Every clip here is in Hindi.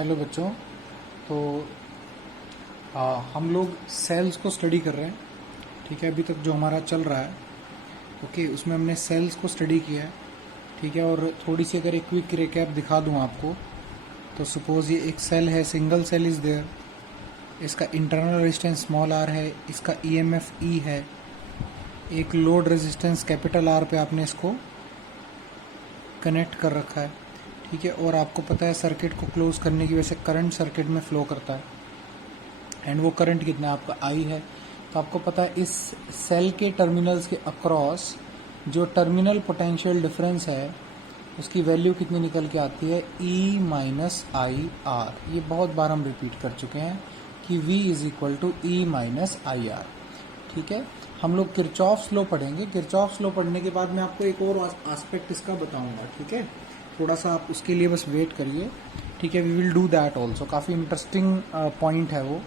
हेलो बच्चों। तो हम लोग सेल्स को स्टडी कर रहे हैं। ठीक है, अभी तक जो हमारा चल रहा है ओके, उसमें हमने सेल्स को स्टडी किया है। ठीक है, और थोड़ी सी अगर एक क्विक रिकैप दिखा दूं आपको, तो सपोज ये एक सेल है, सिंगल सेल इज़ देयर, इसका इंटरनल रेजिस्टेंस स्मॉल आर है, इसका ईएमएफ ई है, एक लोड रेजिस्टेंस कैपिटल आर पे आपने इसको कनेक्ट कर रखा है। ठीक है, और आपको पता है सर्किट को क्लोज करने की वजह से करंट सर्किट में फ्लो करता है, एंड वो करंट कितना है आपका आई है। तो आपको पता है इस सेल के टर्मिनल्स के अक्रॉस जो टर्मिनल पोटेंशियल डिफरेंस है उसकी वैल्यू कितनी निकल के आती है, ई माइनस आई आर। ये बहुत बार हम रिपीट कर चुके हैं कि V is equal to E minus I R. ठीक है, हम लोग किरचॉफ्स लॉ पढ़ेंगे। किरचॉफ्स लॉ पढ़ने के बाद मैं आपको एक और एस्पेक्ट इसका बताऊंगा। ठीक है, थोड़ा सा आप उसके लिए बस वेट करिए। ठीक है, we will do that also. काफ़ी इंटरेस्टिंग पॉइंट है वो।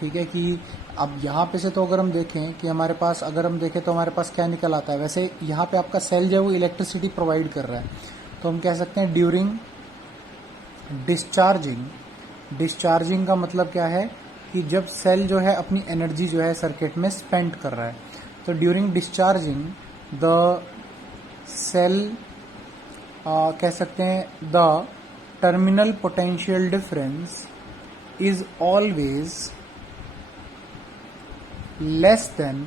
ठीक है, कि अब यहाँ पे से तो अगर हम देखें कि हमारे पास, अगर हम देखें तो हमारे पास क्या निकल आता है। वैसे यहाँ पे आपका सेल जो है वो इलेक्ट्रिसिटी प्रोवाइड कर रहा है, तो हम कह सकते हैं ड्यूरिंग डिस्चार्जिंग। डिस्चार्जिंग का मतलब क्या है कि जब सेल जो है अपनी एनर्जी जो है सर्किट में स्पेंड कर रहा है, तो ड्यूरिंग डिस्चार्जिंग द सेल कह सकते हैं the terminal potential difference is always less than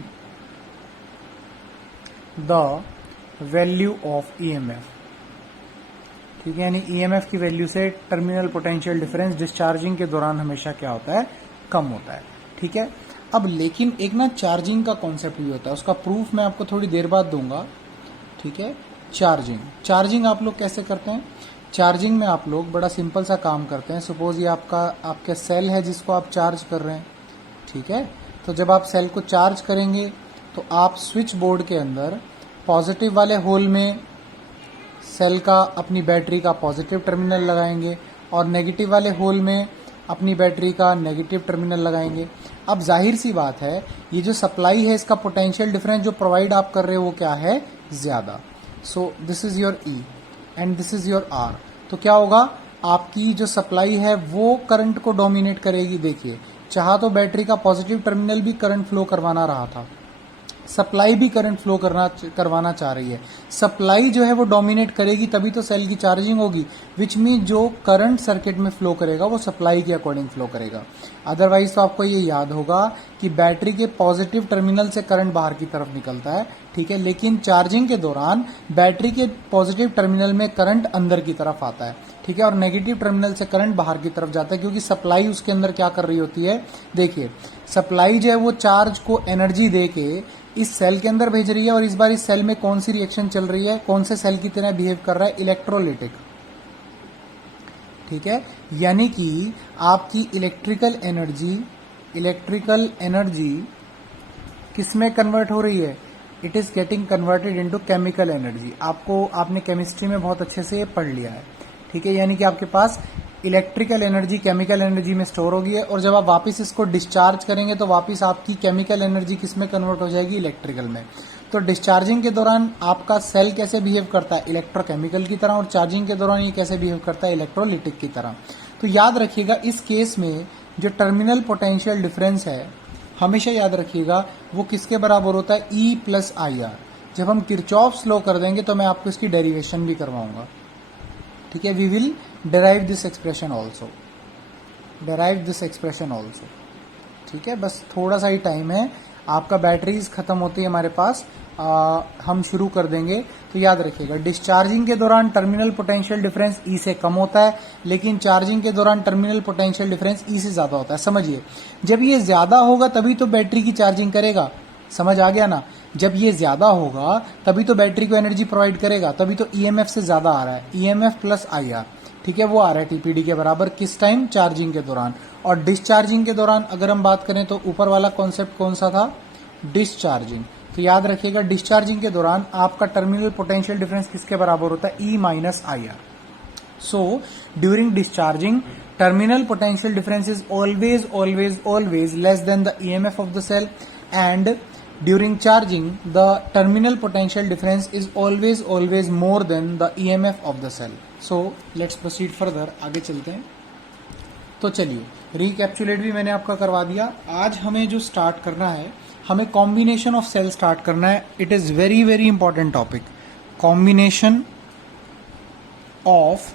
the value of EMF. ठीक है, यानी ईएमएफ की वैल्यू से टर्मिनल पोटेंशियल डिफरेंस डिस्चार्जिंग के दौरान हमेशा क्या होता है, कम होता है। ठीक है, अब लेकिन एक ना चार्जिंग का कॉन्सेप्ट भी होता है, उसका प्रूफ मैं आपको थोड़ी देर बाद दूंगा। ठीक है, चार्जिंग आप लोग कैसे करते हैं। चार्जिंग में आप लोग बड़ा सिंपल सा काम करते हैं। सपोज ये आपका सेल है जिसको आप चार्ज कर रहे हैं। ठीक है, तो जब आप सेल को चार्ज करेंगे तो आप स्विच बोर्ड के अंदर पॉजिटिव वाले होल में सेल का, अपनी बैटरी का पॉजिटिव टर्मिनल लगाएंगे, और नेगेटिव वाले होल में अपनी बैटरी का नेगेटिव टर्मिनल लगाएंगे। अब जाहिर सी बात है, ये जो सप्लाई है इसका पोटेंशियल डिफरेंस जो प्रोवाइड आप कर रहे हो वो क्या है, ज्यादा। So this is your E and this is your R. तो क्या होगा, आपकी जो सप्लाई है वो करंट को डोमिनेट करेगी। देखिए, चाहा तो बैटरी का पॉजिटिव टर्मिनल भी करंट फ्लो करवाना रहा था, सप्लाई भी करंट फ्लो करवाना चाह रही है। सप्लाई जो है वो डोमिनेट करेगी, तभी तो सेल की चार्जिंग होगी, विच मीन जो करंट सर्किट में फ्लो करेगा वो सप्लाई के अकॉर्डिंग फ्लो करेगा। अदरवाइज तो आपको ये याद होगा कि बैटरी के पॉजिटिव टर्मिनल से करंट बाहर की तरफ निकलता है। ठीक है, लेकिन चार्जिंग के दौरान बैटरी के पॉजिटिव टर्मिनल में करंट अंदर की तरफ आता है। ठीक है, और नेगेटिव टर्मिनल से करंट बाहर की तरफ जाता है, क्योंकि सप्लाई उसके अंदर क्या कर रही होती है। देखिए, सप्लाई जो है वो चार्ज को एनर्जी दे के इस सेल के अंदर भेज रही है, और इस बार इस सेल में कौन सी रिएक्शन चल रही है, कौन से सेल की तरह बिहेव कर रहा है, इलेक्ट्रोलिटिक। ठीक है, यानी कि आपकी इलेक्ट्रिकल एनर्जी किस में कन्वर्ट हो रही है, it is getting converted into chemical energy. आपने केमिस्ट्री में बहुत अच्छे से ये पढ़ लिया है। ठीक है, यानी कि आपके पास इलेक्ट्रिकल एनर्जी केमिकल एनर्जी में स्टोर होगी है, और जब आप वापस इसको डिस्चार्ज करेंगे तो वापस आपकी केमिकल एनर्जी किस में कन्वर्ट हो जाएगी, इलेक्ट्रिकल में। तो डिस्चार्जिंग के दौरान आपका सेल कैसे बिहेव करता है, इलेक्ट्रोकेमिकल की तरह, और चार्जिंग के दौरान ये कैसे बिहेव करता है, इलेक्ट्रोलिटिक की तरह। तो याद रखिएगा, इस केस में जो टर्मिनल पोटेंशियल डिफरेंस है, हमेशा याद रखिएगा वो किसके बराबर होता है, ई प्लस आई आर। जब हम किरचॉफ्स लॉ कर देंगे तो मैं आपको इसकी डेरिवेशन भी करवाऊंगा। ठीक है, we will derive this expression also। ठीक है, बस थोड़ा सा ही टाइम है, आपका बैटरीज खत्म होती है हमारे पास, हम शुरू कर देंगे। तो याद रखिएगा, डिस्चार्जिंग के दौरान टर्मिनल पोटेंशियल डिफरेंस ई से कम होता है, लेकिन चार्जिंग के दौरान टर्मिनल पोटेंशियल डिफरेंस ई से ज्यादा होता है। समझिए, जब ये ज्यादा होगा तभी तो बैटरी की चार्जिंग करेगा। समझ आ गया ना, जब ये ज्यादा होगा तभी तो बैटरी को एनर्जी प्रोवाइड करेगा, तभी तो ईएमएफ से ज्यादा आ रहा है, ईएमएफ प्लस आईआर। ठीक है, वो आ रहा है टीपीडी के बराबर, किस टाइम, चार्जिंग के दौरान। और डिस्चार्जिंग के दौरान अगर हम बात करें तो ऊपर वाला कॉन्सेप्ट कौन सा था, डिस्चार्जिंग। तो याद रखिएगा, डिस्चार्जिंग के दौरान आपका टर्मिनल पोटेंशियल डिफरेंस किसके बराबर होता है, E minus I R. So during discharging terminal potential difference is always less than the EMF of the cell, and during charging the terminal potential difference is always more than the EMF of the cell। so let's proceed further, आगे चलते हैं। तो चलिए, रिकैप्चुलेट भी मैंने आपका करवा दिया। आज हमें जो स्टार्ट करना है, हमें कॉम्बिनेशन ऑफ सेल स्टार्ट करना है। It is very very important topic, combination of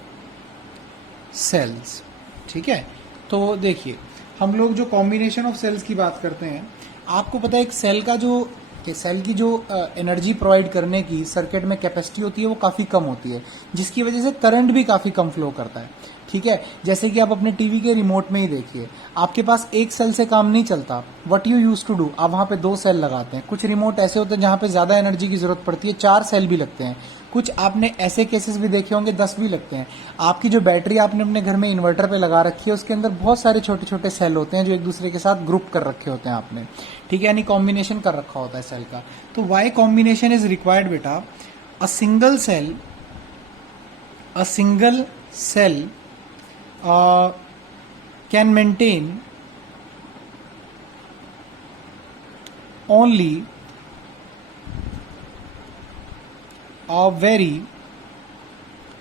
cells. ठीक है, तो देखिए, हम लोग जो कॉम्बिनेशन ऑफ सेल्स की बात करते हैं, आपको पता है एक सेल का जो सेल की जो एनर्जी प्रोवाइड करने की सर्किट में कैपेसिटी होती है वो काफ़ी कम होती है, जिसकी वजह से करंट भी काफ़ी कम फ्लो करता है। ठीक है, जैसे कि आप अपने टीवी के रिमोट में ही देखिए, आपके पास एक सेल से काम नहीं चलता। What you use to do, आप वहां पे 2 सेल लगाते हैं। कुछ रिमोट ऐसे होते हैं जहां पे ज्यादा एनर्जी की जरूरत पड़ती है, 4 सेल भी लगते हैं। कुछ आपने ऐसे केसेस भी देखे होंगे 10 भी लगते हैं। आपकी जो बैटरी आपने अपने घर में इन्वर्टर पे लगा रखी है, उसके अंदर बहुत सारे छोटे छोटे सेल होते हैं जो एक दूसरे के साथ ग्रुप कर रखे होते हैं आपने। ठीक है, यानी कॉम्बिनेशन कर रखा होता है सेल का। तो वाई कॉम्बिनेशन इज रिक्वायर्ड बेटा? A single cell can maintain only a very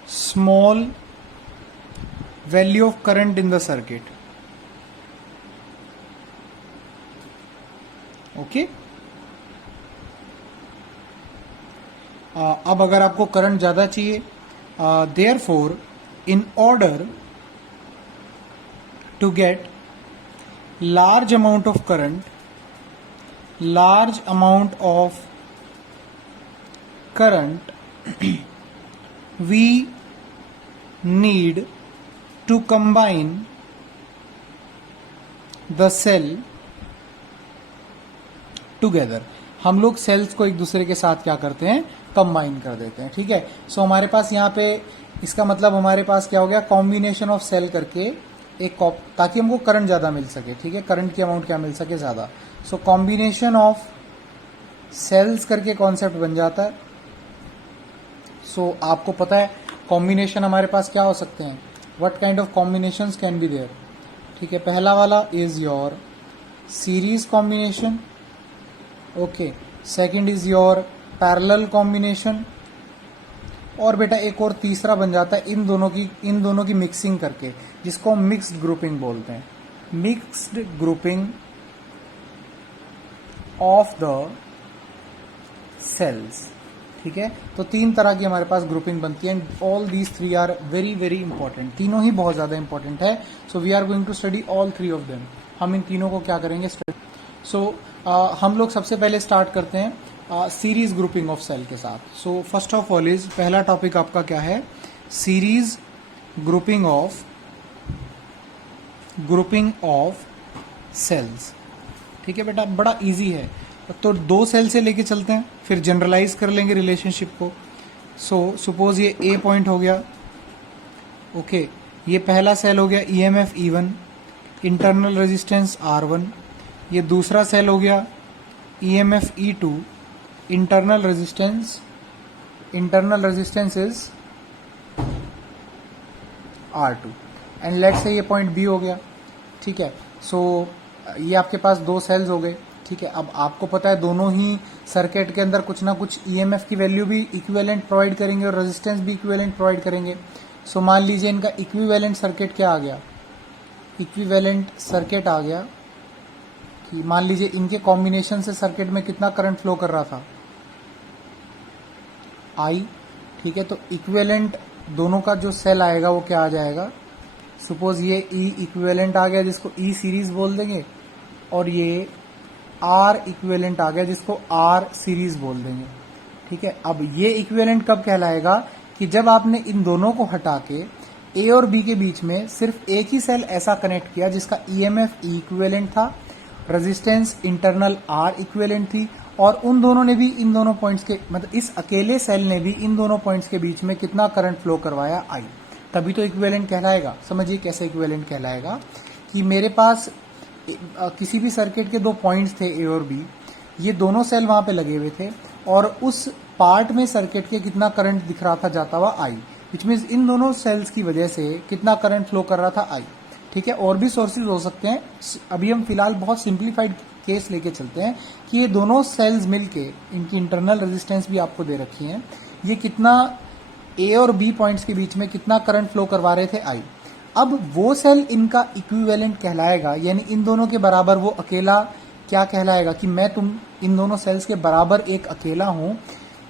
small value of current in the circuit. Okay? अब अगर आपको करंट ज्यादा चाहिए, therefore in order to get large amount of current, we need to combine the cell together. हम लोग सेल्स को एक दूसरे के साथ क्या करते हैं, कंबाइन कर देते हैं। ठीक है, सो हमारे पास यहाँ पे इसका मतलब हमारे पास क्या हो गया, कॉम्बिनेशन ऑफ सेल करके एक ताकि हमको करंट ज्यादा मिल सके। ठीक है, करंट की अमाउंट क्या मिल सके, ज्यादा। सो कॉम्बिनेशन ऑफ सेल्स करके कॉन्सेप्ट बन जाता है। सो आपको पता है कॉम्बिनेशन हमारे पास क्या हो सकते हैं, what kind of combinations can be there. ठीक है, पहला वाला is your series combination. Okay, second is your parallel combination, और बेटा एक और तीसरा बन जाता है इन दोनों की मिक्सिंग करके, जिसको हम मिक्स्ड ग्रुपिंग बोलते हैं। Mixed grouping of the cells. ठीक है, तो 3 तरह की हमारे पास ग्रुपिंग बनती है, and all these 3 are very very important. तीनों ही बहुत ज्यादा इंपॉर्टेंट है। So we are going to study all 3 of them. हम इन तीनों को क्या करेंगे, स्टडी। सो हम लोग सबसे पहले स्टार्ट करते हैं सीरीज ग्रुपिंग ऑफ सेल के साथ। So first of all is, पहला टॉपिक आपका क्या है, सीरीज ग्रुपिंग ऑफ सेल्स। ठीक है बेटा, बड़ा इजी है। तो 2 सेल से लेके चलते हैं, फिर जनरलाइज कर लेंगे रिलेशनशिप को। सो सपोज ये ए पॉइंट हो गया। ओके, ये पहला सेल हो गया EMF E1, internal resistance R1। ये दूसरा सेल हो गया EMF E2, internal resistance is R2, and let से ये पॉइंट बी हो गया। ठीक है, सो ये आपके पास 2 सेल्स हो गए। ठीक है, अब आपको पता है दोनों ही सर्किट के अंदर कुछ ना कुछ ईएमएफ की वैल्यू भी इक्विवेलेंट प्रोवाइड करेंगे और रेजिस्टेंस भी इक्विवेलेंट प्रोवाइड करेंगे। सो मान लीजिए इनका इक्विवेलेंट सर्किट क्या आ गया, इक्विवेलेंट सर्किट आ गया कि मान लीजिए इनके कॉम्बिनेशन से सर्किट में कितना करंट फ्लो कर रहा था, I। ठीक है, तो इक्विवेलेंट दोनों का जो सेल आएगा वो क्या आ जाएगा, सपोज ये E इक्विवेलेंट आ गया जिसको E सीरीज बोल देंगे, और ये R इक्विवेलेंट आ गया जिसको R सीरीज बोल देंगे। ठीक है, अब ये इक्विवेलेंट कब कहलाएगा, कि जब आपने इन दोनों को हटा के A और B के बीच में सिर्फ एक ही सेल ऐसा कनेक्ट किया जिसका ईएमएफ E इक्विवेलेंट था, रेजिस्टेंस इंटरनल R इक्विवेलेंट थी, और उन दोनों ने भी इन दोनों पॉइंट्स के, मतलब इस अकेले सेल ने भी इन दोनों पॉइंट्स के बीच में कितना करंट फ्लो करवाया, I। तभी तो इक्विवेलेंट कहलाएगा। समझिए कैसे इक्विवेलेंट कहलाएगा, कि मेरे पास किसी भी सर्किट के 2 पॉइंट्स थे A और B, ये दोनों सेल वहां पे लगे हुए थे, और उस पार्ट में सर्किट के कितना करंट दिख रहा था जाता हुआ, I, विच मीन्स इन दोनों सेल्स की वजह से कितना करंट फ्लो कर रहा था, I। ठीक है, और भी सोर्सेज हो सकते हैं। अभी हम फिलहाल बहुत सिंप्लीफाइड केस लेके चलते हैं कि ये दोनों सेल्स मिलके, इनकी इंटरनल रेजिस्टेंस भी आपको दे रखी है, ये कितना A और B पॉइंट्स के बीच में कितना करंट फ्लो करवा रहे थे, I। अब वो सेल इनका इक्विवेलेंट कहलाएगा, यानी इन दोनों के बराबर वो अकेला क्या कहलाएगा कि मैं इन दोनों सेल्स के बराबर एक अकेला हूं,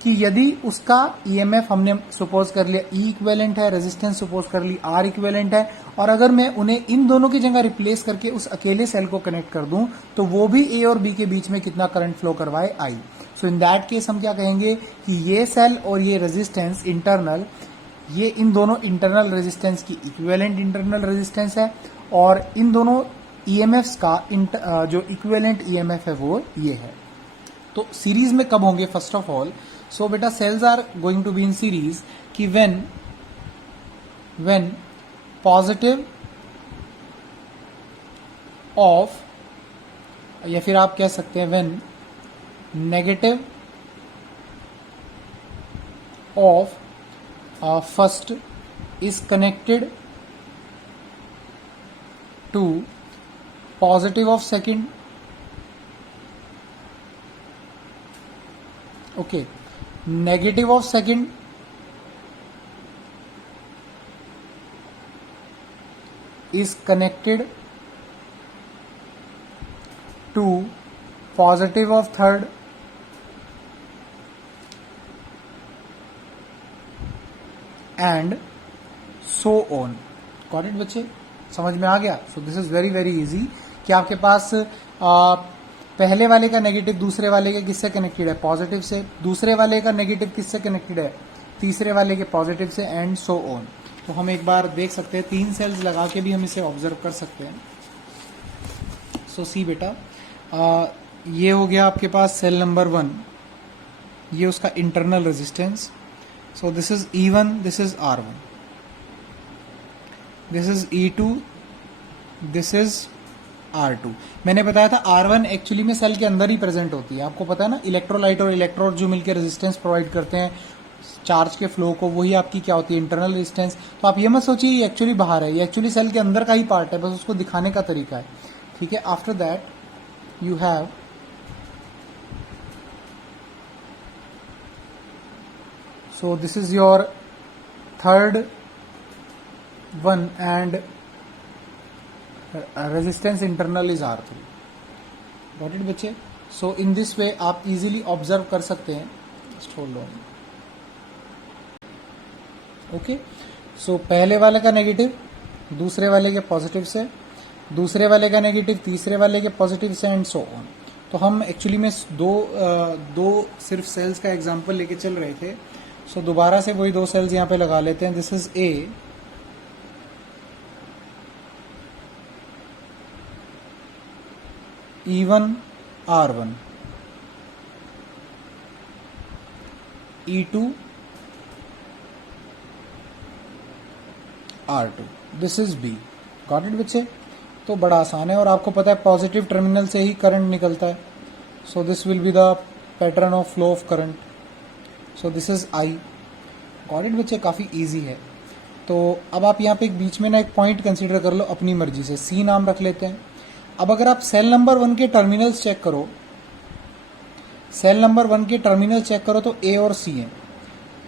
कि यदि उसका ईएमएफ हमने सपोज कर लिया ई इक्विवेलेंट है, रेजिस्टेंस सपोज कर ली आर इक्विवेलेंट है, और अगर मैं उन्हें इन दोनों की जगह रिप्लेस करके उस अकेले सेल को कनेक्ट कर दूं तो वो भी ए और बी के बीच में कितना करंट फ्लो करवाए, आई। सो इन दैट केस हम क्या कहेंगे कि ये सेल और ये रेजिस्टेंस इंटरनल, ये इन दोनों इंटरनल रेजिस्टेंस की इक्विवेलेंट इंटरनल रेजिस्टेंस है, और इन दोनों ईएमएफ्स का जो इक्विवेलेंट ईएमएफ है वो ये है। तो सीरीज में कब होंगे? फर्स्ट ऑफ ऑल, सो बेटा cells are going to be in series कि व्हेन पॉजिटिव ऑफ, या फिर आप कह सकते हैं when negative of first is connected to positive of second. Okay, negative of second is connected to positive of third, and so on. Got it बच्चे? समझ में आ गया? सो this is very very easy कि आपके पास पहले वाले का नेगेटिव दूसरे वाले के किससे कनेक्टेड है? पॉजिटिव से। दूसरे वाले का नेगेटिव किससे कनेक्टेड है? तीसरे वाले के पॉजिटिव से, एंड सो ऑन। तो हम एक बार देख सकते हैं, 3 सेल्स लगा के भी हम इसे ऑब्जर्व कर सकते हैं। सो सी बेटा, ये हो गया आपके पास सेल नंबर 1, ये उसका internal resistance. So this is E1, this is R1, this is E2, this is R2। मैंने बताया था R1 एक्चुअली में सेल के अंदर ही प्रेजेंट होती है, आपको पता है ना। इलेक्ट्रोलाइट और इलेक्ट्रोड जो मिलकर रेजिस्टेंस प्रोवाइड करते हैं चार्ज के फ्लो को, वही आपकी क्या होती है? Internal resistance. तो आप ये मत सोचिए ये एक्चुअली बाहर है, ये एक्चुअली सेल के अंदर का ही पार्ट है, बस उसको दिखाने का तरीका है, ठीक है। After that you have so this is your third one, and resistance internal is R3. Got it बच्चे? So in this way आप easily observe कर सकते हैं। Just hold on. Okay, so पहले वाले का नेगेटिव दूसरे वाले के पॉजिटिव से, दूसरे वाले का नेगेटिव तीसरे वाले के पॉजिटिव से, एंड सो ऑन। तो हम एक्चुअली में दो सिर्फ सेल्स का एग्जांपल लेके चल रहे थे। सो दोबारा से वही 2 सेल्स यहां पे लगा लेते हैं। This is A, E1 R1, E2 R2, this is B. Got it बच्चे? तो बड़ा आसान है, और आपको पता है पॉजिटिव टर्मिनल से ही करंट निकलता है। So this will be the pattern of flow of current. So this is I. Got it बच्चे? काफ़ी इजी है। तो अब आप यहाँ पे एक बीच में ना एक पॉइंट कंसीडर कर लो अपनी मर्जी से, सी नाम रख लेते हैं। अब अगर आप सेल नंबर 1 के टर्मिनल्स चेक करो, सेल नंबर 1 के टर्मिनल्स चेक करो तो ए और सी है।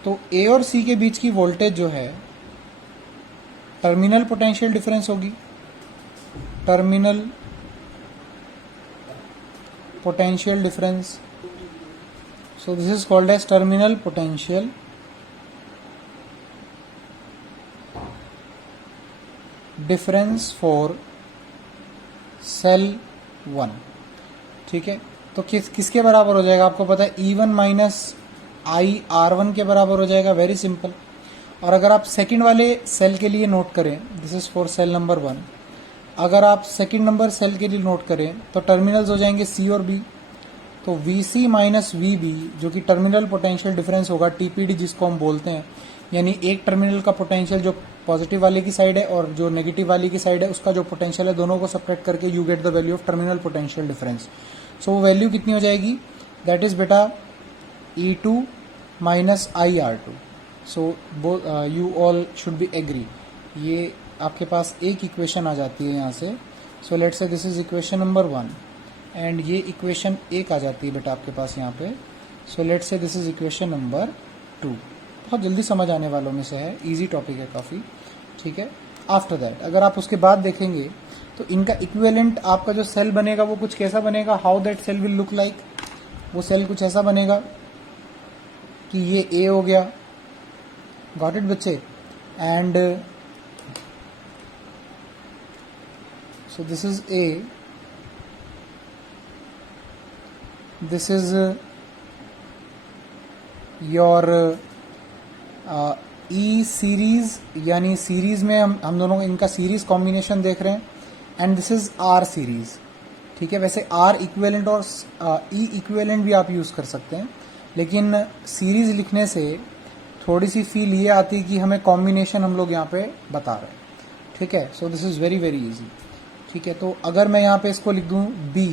तो ए और सी के बीच की वोल्टेज जो है टर्मिनल पोटेंशियल डिफरेंस होगी, terminal potential difference. So this is called as terminal potential difference for cell 1, ठीक है। तो किसके बराबर हो जाएगा? आपको पता है E1 माइनस आई R1 के बराबर हो जाएगा, वेरी सिंपल। और अगर आप सेकंड वाले सेल के लिए नोट करें, this is for sale number 1, अगर आप सेकंड नंबर सेल के लिए नोट करें तो टर्मिनल्स हो जाएंगे C और B। तो VC माइनस VB जो कि टर्मिनल पोटेंशियल डिफरेंस होगा, TPD जिसको हम बोलते हैं, यानी एक टर्मिनल का पोटेंशियल जो पॉजिटिव वाले की साइड है और जो नेगेटिव वाले की साइड है उसका जो पोटेंशियल है, दोनों को सेपरेट करके you get the value of terminal potential difference. So वो वैल्यू कितनी हो जाएगी? दैट इज बेटा E2 minus IR2। So you all should be agree. ये आपके पास एक इक्वेशन आ जाती है यहाँ से। So let's say this is equation number 1, and ये इक्वेशन 1 आ जाती है बेटा आपके पास यहाँ पे। So let's say this is equation number 2। बहुत जल्दी समझ आने वालों में से है, इजी टॉपिक है काफ़ी, ठीक है। आफ्टर दैट अगर आप उसके बाद देखेंगे तो इनका इक्विवेलेंट आपका जो सेल बनेगा वो कुछ कैसा बनेगा, how that cell will look like, वो सेल कुछ ऐसा बनेगा कि ये ए हो गया, गॉट इट बच्चे, and so this is A, this is your E series, यानी सीरीज में हम दोनों इनका सीरीज कॉम्बिनेशन देख रहे हैं, and this is R series, ठीक है। वैसे आर इक्विवेलेंट और ई इक्विवेलेंट भी आप यूज कर सकते हैं, लेकिन सीरीज लिखने से थोड़ी सी फील ये आती है कि हमें कॉम्बिनेशन हम लोग यहाँ पे बता रहे हैं, ठीक है। सो this is very very easy, ठीक है। तो अगर मैं यहाँ पे इसको लिख दूं बी,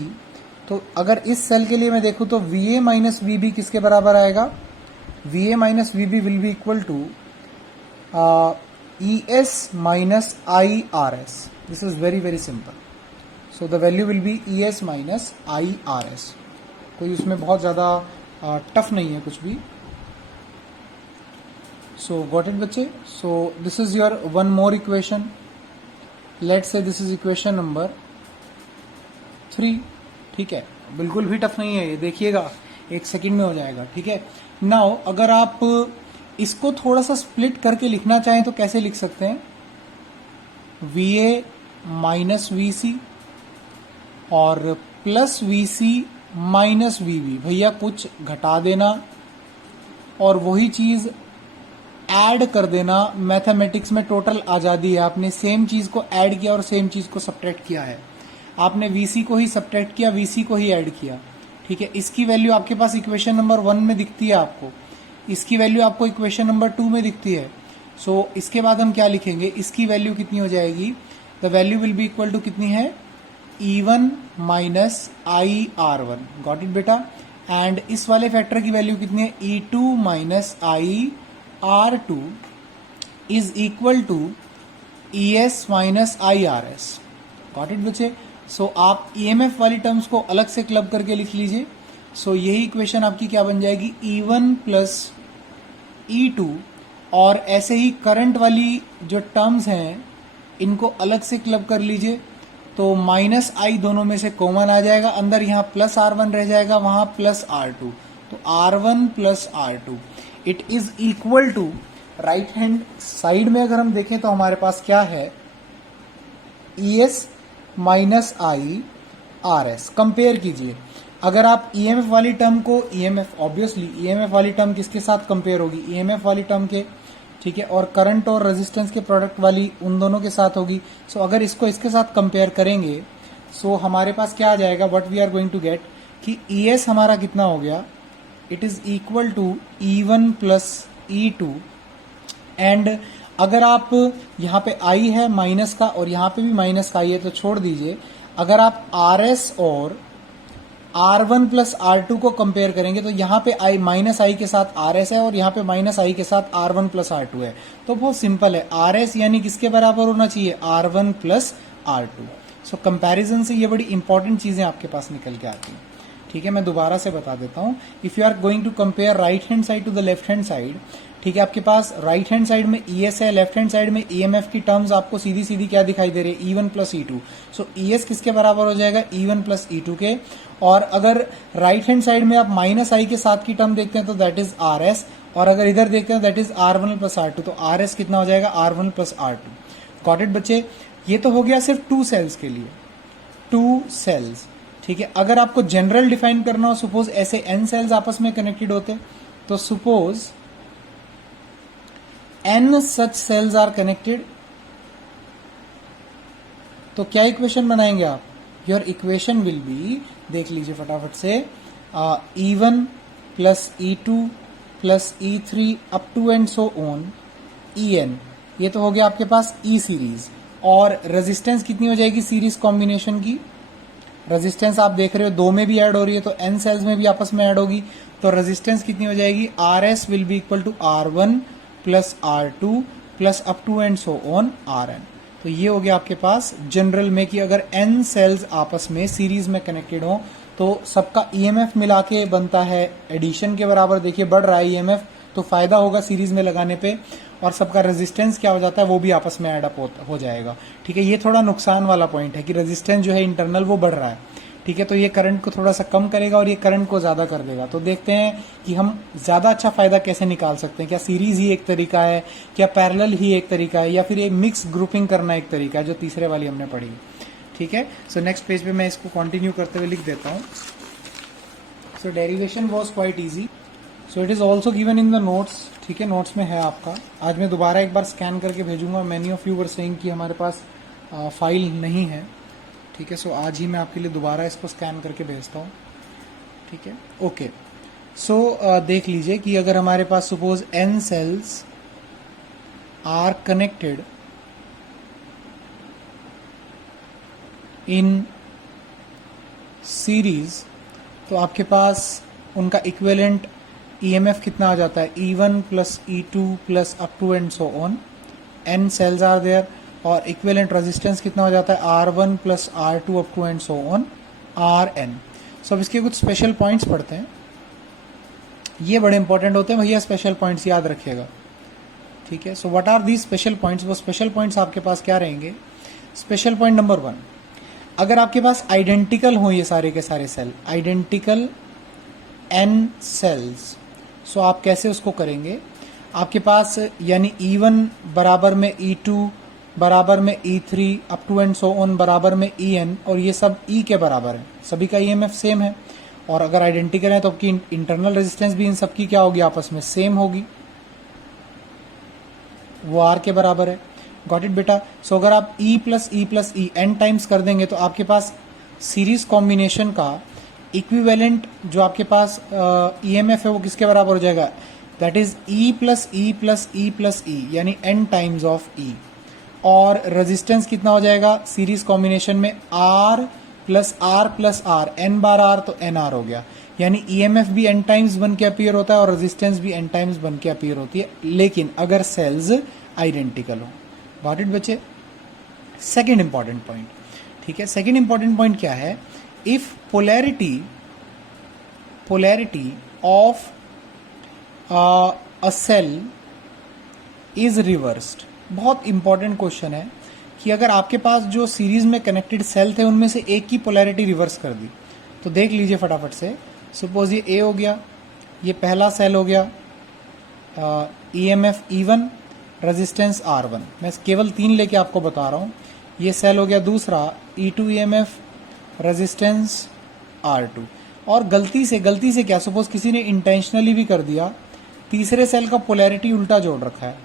तो अगर इस सेल के लिए मैं देखूं तो V A minus V B किसके बराबर आएगा, V A minus V B will be equal to E S minus I R S. This is very very simple. So the value will be E S minus I R S. कोई उसमें बहुत ज़्यादा टफ नहीं है कुछ भी। सो गॉट इट बच्चे। सो this is your one more equation, let's say this is equation number 3, ठीक है। बिल्कुल भी टफ नहीं है ये, देखिएगा 1 सेकंड में हो जाएगा, ठीक है। नाउ अगर आप इसको थोड़ा सा स्प्लिट करके लिखना चाहें तो कैसे लिख सकते हैं, V A minus V C और plus V C minus V B. भैया कुछ घटा देना और वही चीज ऐड कर देना। मैथमेटिक्स में टोटल आजादी है, आपने सेम चीज को ऐड किया और सेम चीज को सब्ट्रैक्ट किया है। आपने वीसी को ही सब्ट्रैक्ट किया, वीसी को ही ऐड किया, ठीक है। इसकी वैल्यू आपके पास इक्वेशन नंबर 1 में दिखती है आपको, इसकी वैल्यू आपको इक्वेशन नंबर 2 में दिखती है। सो इसके बाद हम क्या लिखेंगे, इसकी वैल्यू कितनी हो जाएगी, the value will be equal to कितनी है, E1 minus I R1, got it बेटा। एंड इस वाले फैक्टर की वैल्यू कितनी है, E2 minus I R2 is equal to ES minus I RS, got it बच्चे। सो आप EMF वाली टर्म्स को अलग से क्लब करके लिख लीजिए। सो यही इक्वेशन आपकी क्या बन जाएगी, E1 प्लस E2, और ऐसे ही करंट वाली जो टर्म्स हैं इनको अलग से क्लब कर लीजिए। तो माइनस आई दोनों में से कॉमन आ जाएगा, अंदर यहाँ प्लस R1 रह जाएगा, वहां प्लस R2, तो R1 plus R2 it is equal to, right hand side में अगर हम देखें तो हमारे पास क्या है, ES minus I RS। Compare कीजिए, अगर आप EMF वाली टर्म को, EMF ऑब्वियसली EMF वाली टर्म किसके साथ कंपेयर होगी, EMF वाली टर्म के, ठीक है, और करंट और रेजिस्टेंस के प्रोडक्ट वाली उन दोनों के साथ होगी। सो अगर इसको इसके साथ कंपेयर करेंगे सो हमारे पास क्या आ जाएगा, what we are going to get कि ES हमारा कितना हो गया, it is equal to E1 plus E2। And अगर आप यहाँ पे I है माइनस का और यहाँ पे भी माइनस का I है तो छोड़ दीजिए। अगर आप RS और R1 प्लस R2 को कंपेयर करेंगे तो यहाँ पे I माइनस आई के साथ RS है और यहाँ पे माइनस आई के साथ R1 प्लस R2 है। तो बहुत सिंपल है, RS यानी किसके बराबर होना चाहिए, R1 प्लस R2। सो कंपैरिजन से ये बड़ी इंपॉर्टेंट चीजें आपके पास निकल के आती हैं, ठीक है। मैं दोबारा से बता देता हूँ, if you are going to compare right hand side to the left hand side, ठीक है, आपके पास राइट हैंड साइड में ES है, लेफ्ट हैंड साइड में EMF की टर्म्स आपको सीधी सीधी क्या दिखाई दे रही है, E1 प्लस E2। सो ES किसके बराबर हो जाएगा, E1 प्लस E2 के। और अगर राइट हैंड साइड में आप माइनस आई के साथ की टर्म देखते हैं तो दैट इज RS, और अगर इधर देखते हैं that is R1 plus R2, तो RS कितना हो जाएगा, R1 plus R2। Got it बच्चे। ये तो हो गया सिर्फ 2 सेल्स के लिए, 2 सेल्स, ठीक है। अगर आपको जनरल डिफाइन करना हो, सपोज ऐसे n सेल्स आपस में कनेक्टेड होते, तो suppose n such cells are connected, तो क्या इक्वेशन बनाएंगे आप, योर इक्वेशन विल बी, देख लीजिए फटाफट से, E1 plus E2 plus E3 up to and so on En। ये तो हो गया आपके पास E सीरीज, और रेजिस्टेंस कितनी हो जाएगी सीरीज कॉम्बिनेशन की, रेजिस्टेंस आप देख रहे हो 2 में भी ऐड हो रही है तो n सेल्स में भी आपस में ऐड होगी, तो रेजिस्टेंस कितनी हो जाएगी, RS will be equal to R1 plus R2 plus up to and so on Rn। तो ये हो गया आपके पास जनरल में कि अगर n सेल्स आपस में सीरीज में कनेक्टेड हो तो सबका EMF मिला के बनता है एडिशन के बराबर। देखिए बढ़ रहा है EMF, तो फायदा होगा सीरीज में लगाने पे। और सबका रेजिस्टेंस क्या हो जाता है वो भी आपस में एड अप हो जाएगा। ठीक है, ये थोड़ा नुकसान वाला पॉइंट है कि रेजिस्टेंस जो है इंटरनल वो बढ़ रहा है। ठीक है, तो ये करंट को थोड़ा सा कम करेगा और ये करंट को ज़्यादा कर देगा। तो देखते हैं कि हम ज़्यादा अच्छा फ़ायदा कैसे निकाल सकते हैं। क्या सीरीज़ ही एक तरीका है, क्या पैरेलल ही एक तरीका है, या फिर एक मिक्स ग्रुपिंग करना एक तरीका है, जो तीसरे वाली हमने पढ़ी। ठीक है, सो नेक्स्ट पेज पे मैं इसको कंटिन्यू करते हुए लिख देता हूँ। So derivation was quite easy, so it is also given in the notes. ठीक है, नोट्स में है आपका। आज मैं दोबारा एक बार स्कैन करके भेजूंगा। Many of you were saying कि हमारे पास फाइल नहीं है। ठीक है, सो आज ही मैं आपके लिए दोबारा इसको स्कैन करके भेजता हूँ। ठीक है, ओके। सो देख लीजिए कि अगर हमारे पास suppose n cells are connected in series, तो आपके पास उनका इक्विवेलेंट ईएमएफ कितना आ जाता है, E1 plus E2 plus up to and so on. n cells are there, और इक्विवेलेंट रेजिस्टेंस कितना हो जाता है, R1 plus R2 up to and so on Rn। So अब इसके कुछ स्पेशल पॉइंट्स पढ़ते हैं, ये बड़े इंपॉर्टेंट होते हैं भैया, स्पेशल पॉइंट्स याद रखिएगा। ठीक है, so what are these special points? वो स्पेशल पॉइंट्स आपके पास क्या रहेंगे? स्पेशल पॉइंट नंबर 1, अगर आपके पास आइडेंटिकल हो ये सारे के सारे सेल, आइडेंटिकल n सेल्स, सो आप कैसे उसको करेंगे? आपके पास यानी E1 बराबर में E2 बराबर में E3 up to and so on बराबर में En, और ये सब E के बराबर है, सभी का EMF सेम है। और अगर आइडेंटिकल है तो आपकी इंटरनल रेजिस्टेंस भी इन सब की क्या होगी, आपस में सेम होगी, वो R के बराबर है। गॉट इट बेटा? सो अगर आप E plus E n times कर देंगे तो आपके पास सीरीज कॉम्बिनेशन का इक्विवेलेंट जो आपके पास EMF है वो किसके बराबर हो जाएगा? That is E plus E यानी n टाइम्स ऑफ E। और रेजिस्टेंस कितना हो जाएगा सीरीज कॉम्बिनेशन में? R प्लस R, n बार R तो NR हो गया, यानी EMF भी n टाइम्स बन के अपीयर होता है और रेजिस्टेंस भी n टाइम्स बन के अपीयर होती है, लेकिन अगर सेल्स आइडेंटिकल हो। गॉट इट बच्चे? Second important point. ठीक है, सेकेंड इंपॉर्टेंट पॉइंट क्या है? If polarity of a cell is reversed, बहुत इंपॉर्टेंट क्वेश्चन है कि अगर आपके पास जो सीरीज में कनेक्टेड सेल थे उनमें से एक की पोलैरिटी रिवर्स कर दी, तो देख लीजिए फटाफट से। सपोज ये A हो गया, ये पहला सेल हो गया, EMF E1, रेजिस्टेंस R1, मैं केवल 3 लेके आपको बता रहा हूँ। ये सेल हो गया दूसरा, E2 EMF, रेजिस्टेंस R2। और गलती से क्या, सपोज किसी ने इंटेंशनली भी कर दिया, तीसरे सेल का पोलैरिटी उल्टा जोड़ रखा है।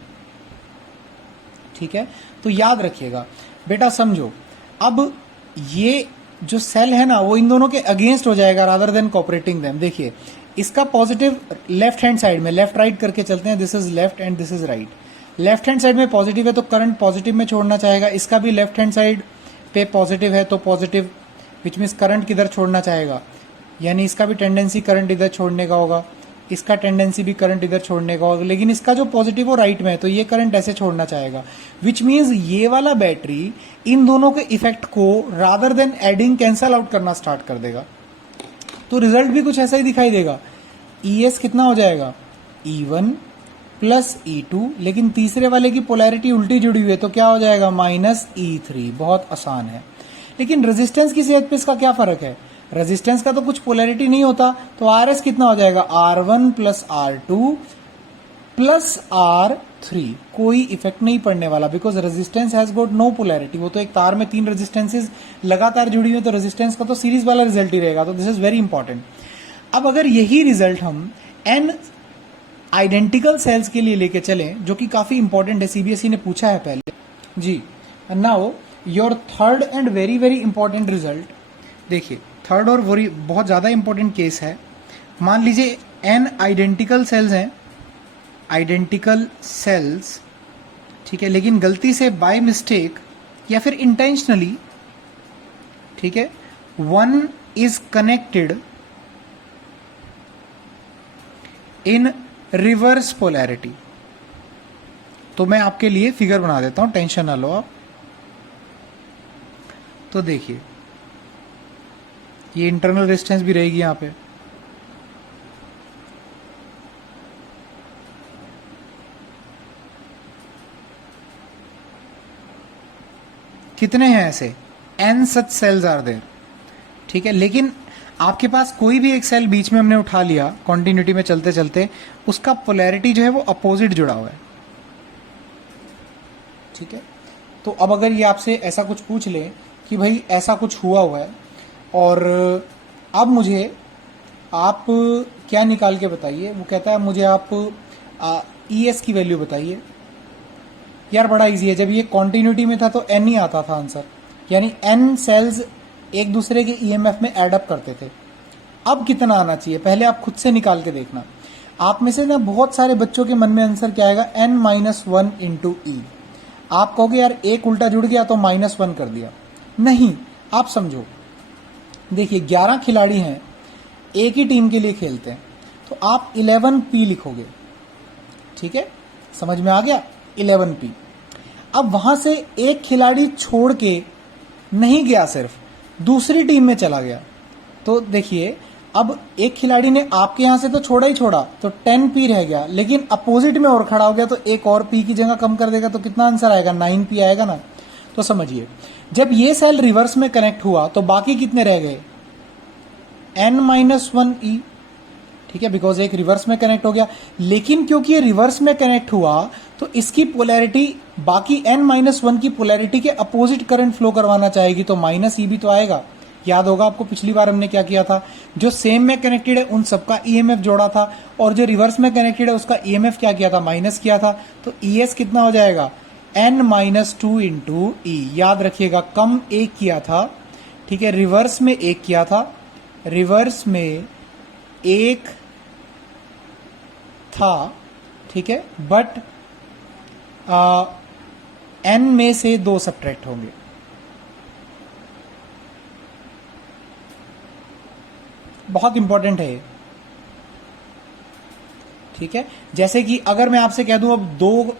ठीक है, तो याद रखिएगा बेटा, समझो अब ये जो सेल है ना वो इन दोनों के अगेंस्ट हो जाएगा रादर देन कोऑपरेटिंग देम। देखिए इसका पॉजिटिव लेफ्ट हैंड साइड में, लेफ्ट राइट करके चलते हैं, this is left and this is right. Left hand side में पॉजिटिव है तो करंट पॉजिटिव में छोड़ना चाहेगा, इसका भी लेफ्ट हैंड साइड पे पॉजिटिव है तो पॉजिटिव, विच मीन्स करंट किधर छोड़ना चाहेगा, यानी इसका भी टेंडेंसी करंट इधर छोड़ने का होगा, इसका टेंडेंसी भी करंट इधर छोड़ने का होगा, लेकिन इसका जो पॉजिटिव हो राइट में है तो ये करंट ऐसे छोड़ना चाहेगा, विच मीन्स ये वाला बैटरी इन दोनों के इफेक्ट को rather than adding cancel out करना स्टार्ट कर देगा। तो रिजल्ट भी कुछ ऐसा ही दिखाई देगा। ES कितना हो जाएगा, E1 प्लस E2, लेकिन तीसरे वाले की पोलैरिटी उल्टी जुड़ी हुई है तो क्या हो जाएगा, माइनस E3। बहुत आसान है। लेकिन रेजिस्टेंस की सेहत पे इसका क्या फर्क है? रेजिस्टेंस का तो कुछ पोलैरिटी नहीं होता, तो RS कितना हो जाएगा, R1 plus R2 plus R3। कोई इफेक्ट नहीं पड़ने वाला, because resistance has got no polarity. वो तो एक तार में 3 रेजिस्टेंसेज लगातार जुड़ी हुई, तो रेजिस्टेंस का तो सीरीज वाला रिजल्ट ही रहेगा। तो दिस इज वेरी इंपॉर्टेंट। अब अगर यही रिजल्ट हम n आइडेंटिकल सेल्स के लिए लेके चलें, जो कि काफी इंपॉर्टेंट है, CBSE ने पूछा है पहले जी। Now your third and very very important result, देखिए थर्ड और वेरी बहुत ज्यादा इंपॉर्टेंट केस है। मान लीजिए n आइडेंटिकल सेल्स हैं, आइडेंटिकल सेल्स, ठीक है, लेकिन गलती से बाय मिस्टेक या फिर इंटेंशनली, ठीक है, one is connected in reverse polarity. तो मैं आपके लिए फिगर बना देता हूं, टेंशन ना लो आप। तो देखिए ये इंटरनल रेजिस्टेंस भी रहेगी यहां पे, कितने हैं ऐसे, n such cells are there, ठीक है। लेकिन आपके पास कोई भी एक सेल बीच में हमने उठा लिया कॉन्टिन्यूटी में चलते चलते, उसका पोलैरिटी जो है वो अपोजिट जुड़ा हुआ है, ठीक है। तो अब अगर ये आपसे ऐसा कुछ पूछ ले कि भाई ऐसा कुछ हुआ है और अब मुझे आप क्या निकाल के बताइए, वो कहता है मुझे आप ES की वैल्यू बताइए। यार बड़ा इजी है, जब ये कॉन्टिन्यूटी में था तो n ही आता था आंसर, यानी n सेल्स एक दूसरे के EMF में एड अप करते थे। अब कितना आना चाहिए पहले आप खुद से निकाल के देखना। आप में से ना बहुत सारे बच्चों के मन में आंसर क्या आएगा, n-1 इंटू ई। आप कहोगे यार एक उल्टा जुड़ गया तो -1 कर दिया, नहीं, आप समझो। देखिए 11 खिलाड़ी हैं, एक ही टीम के लिए खेलते हैं, तो आप 11P लिखोगे, ठीक है, समझ में आ गया, 11P। अब वहां से एक खिलाड़ी छोड़ के नहीं गया, सिर्फ दूसरी टीम में चला गया, तो देखिए अब एक खिलाड़ी ने आपके यहां से तो छोड़ा ही छोड़ा, तो 10P रह गया, लेकिन अपोजिट में और खड़ा हो गया तो एक और P की जगह कम कर देगा, तो कितना आंसर आएगा, 9P आएगा ना। तो समझिए जब ये सेल रिवर्स में कनेक्ट हुआ तो बाकी कितने रह गए, n-1e, ठीक है, बिकॉज एक रिवर्स में कनेक्ट हो गया। लेकिन क्योंकि ये रिवर्स में कनेक्ट हुआ तो इसकी पोलैरिटी बाकी n-1 की पोलैरिटी के अपोजिट करंट फ्लो करवाना चाहेगी, तो -e भी तो आएगा। याद होगा आपको पिछली बार हमने क्या किया था, जो सेम में कनेक्टेड है उन सबका EMF जोड़ा था, और जो रिवर्स में कनेक्टेड है उसका EMF क्या किया था, माइनस किया था। तो ES कितना हो जाएगा, n-2 इंटू ई। याद रखिएगा कम एक किया था, ठीक है, रिवर्स में एक किया था, रिवर्स में एक था, ठीक है, बट n में से 2 सब्ट्रैक्ट होंगे। बहुत इंपॉर्टेंट है ये, ठीक है। जैसे कि अगर मैं आपसे कह दूं अब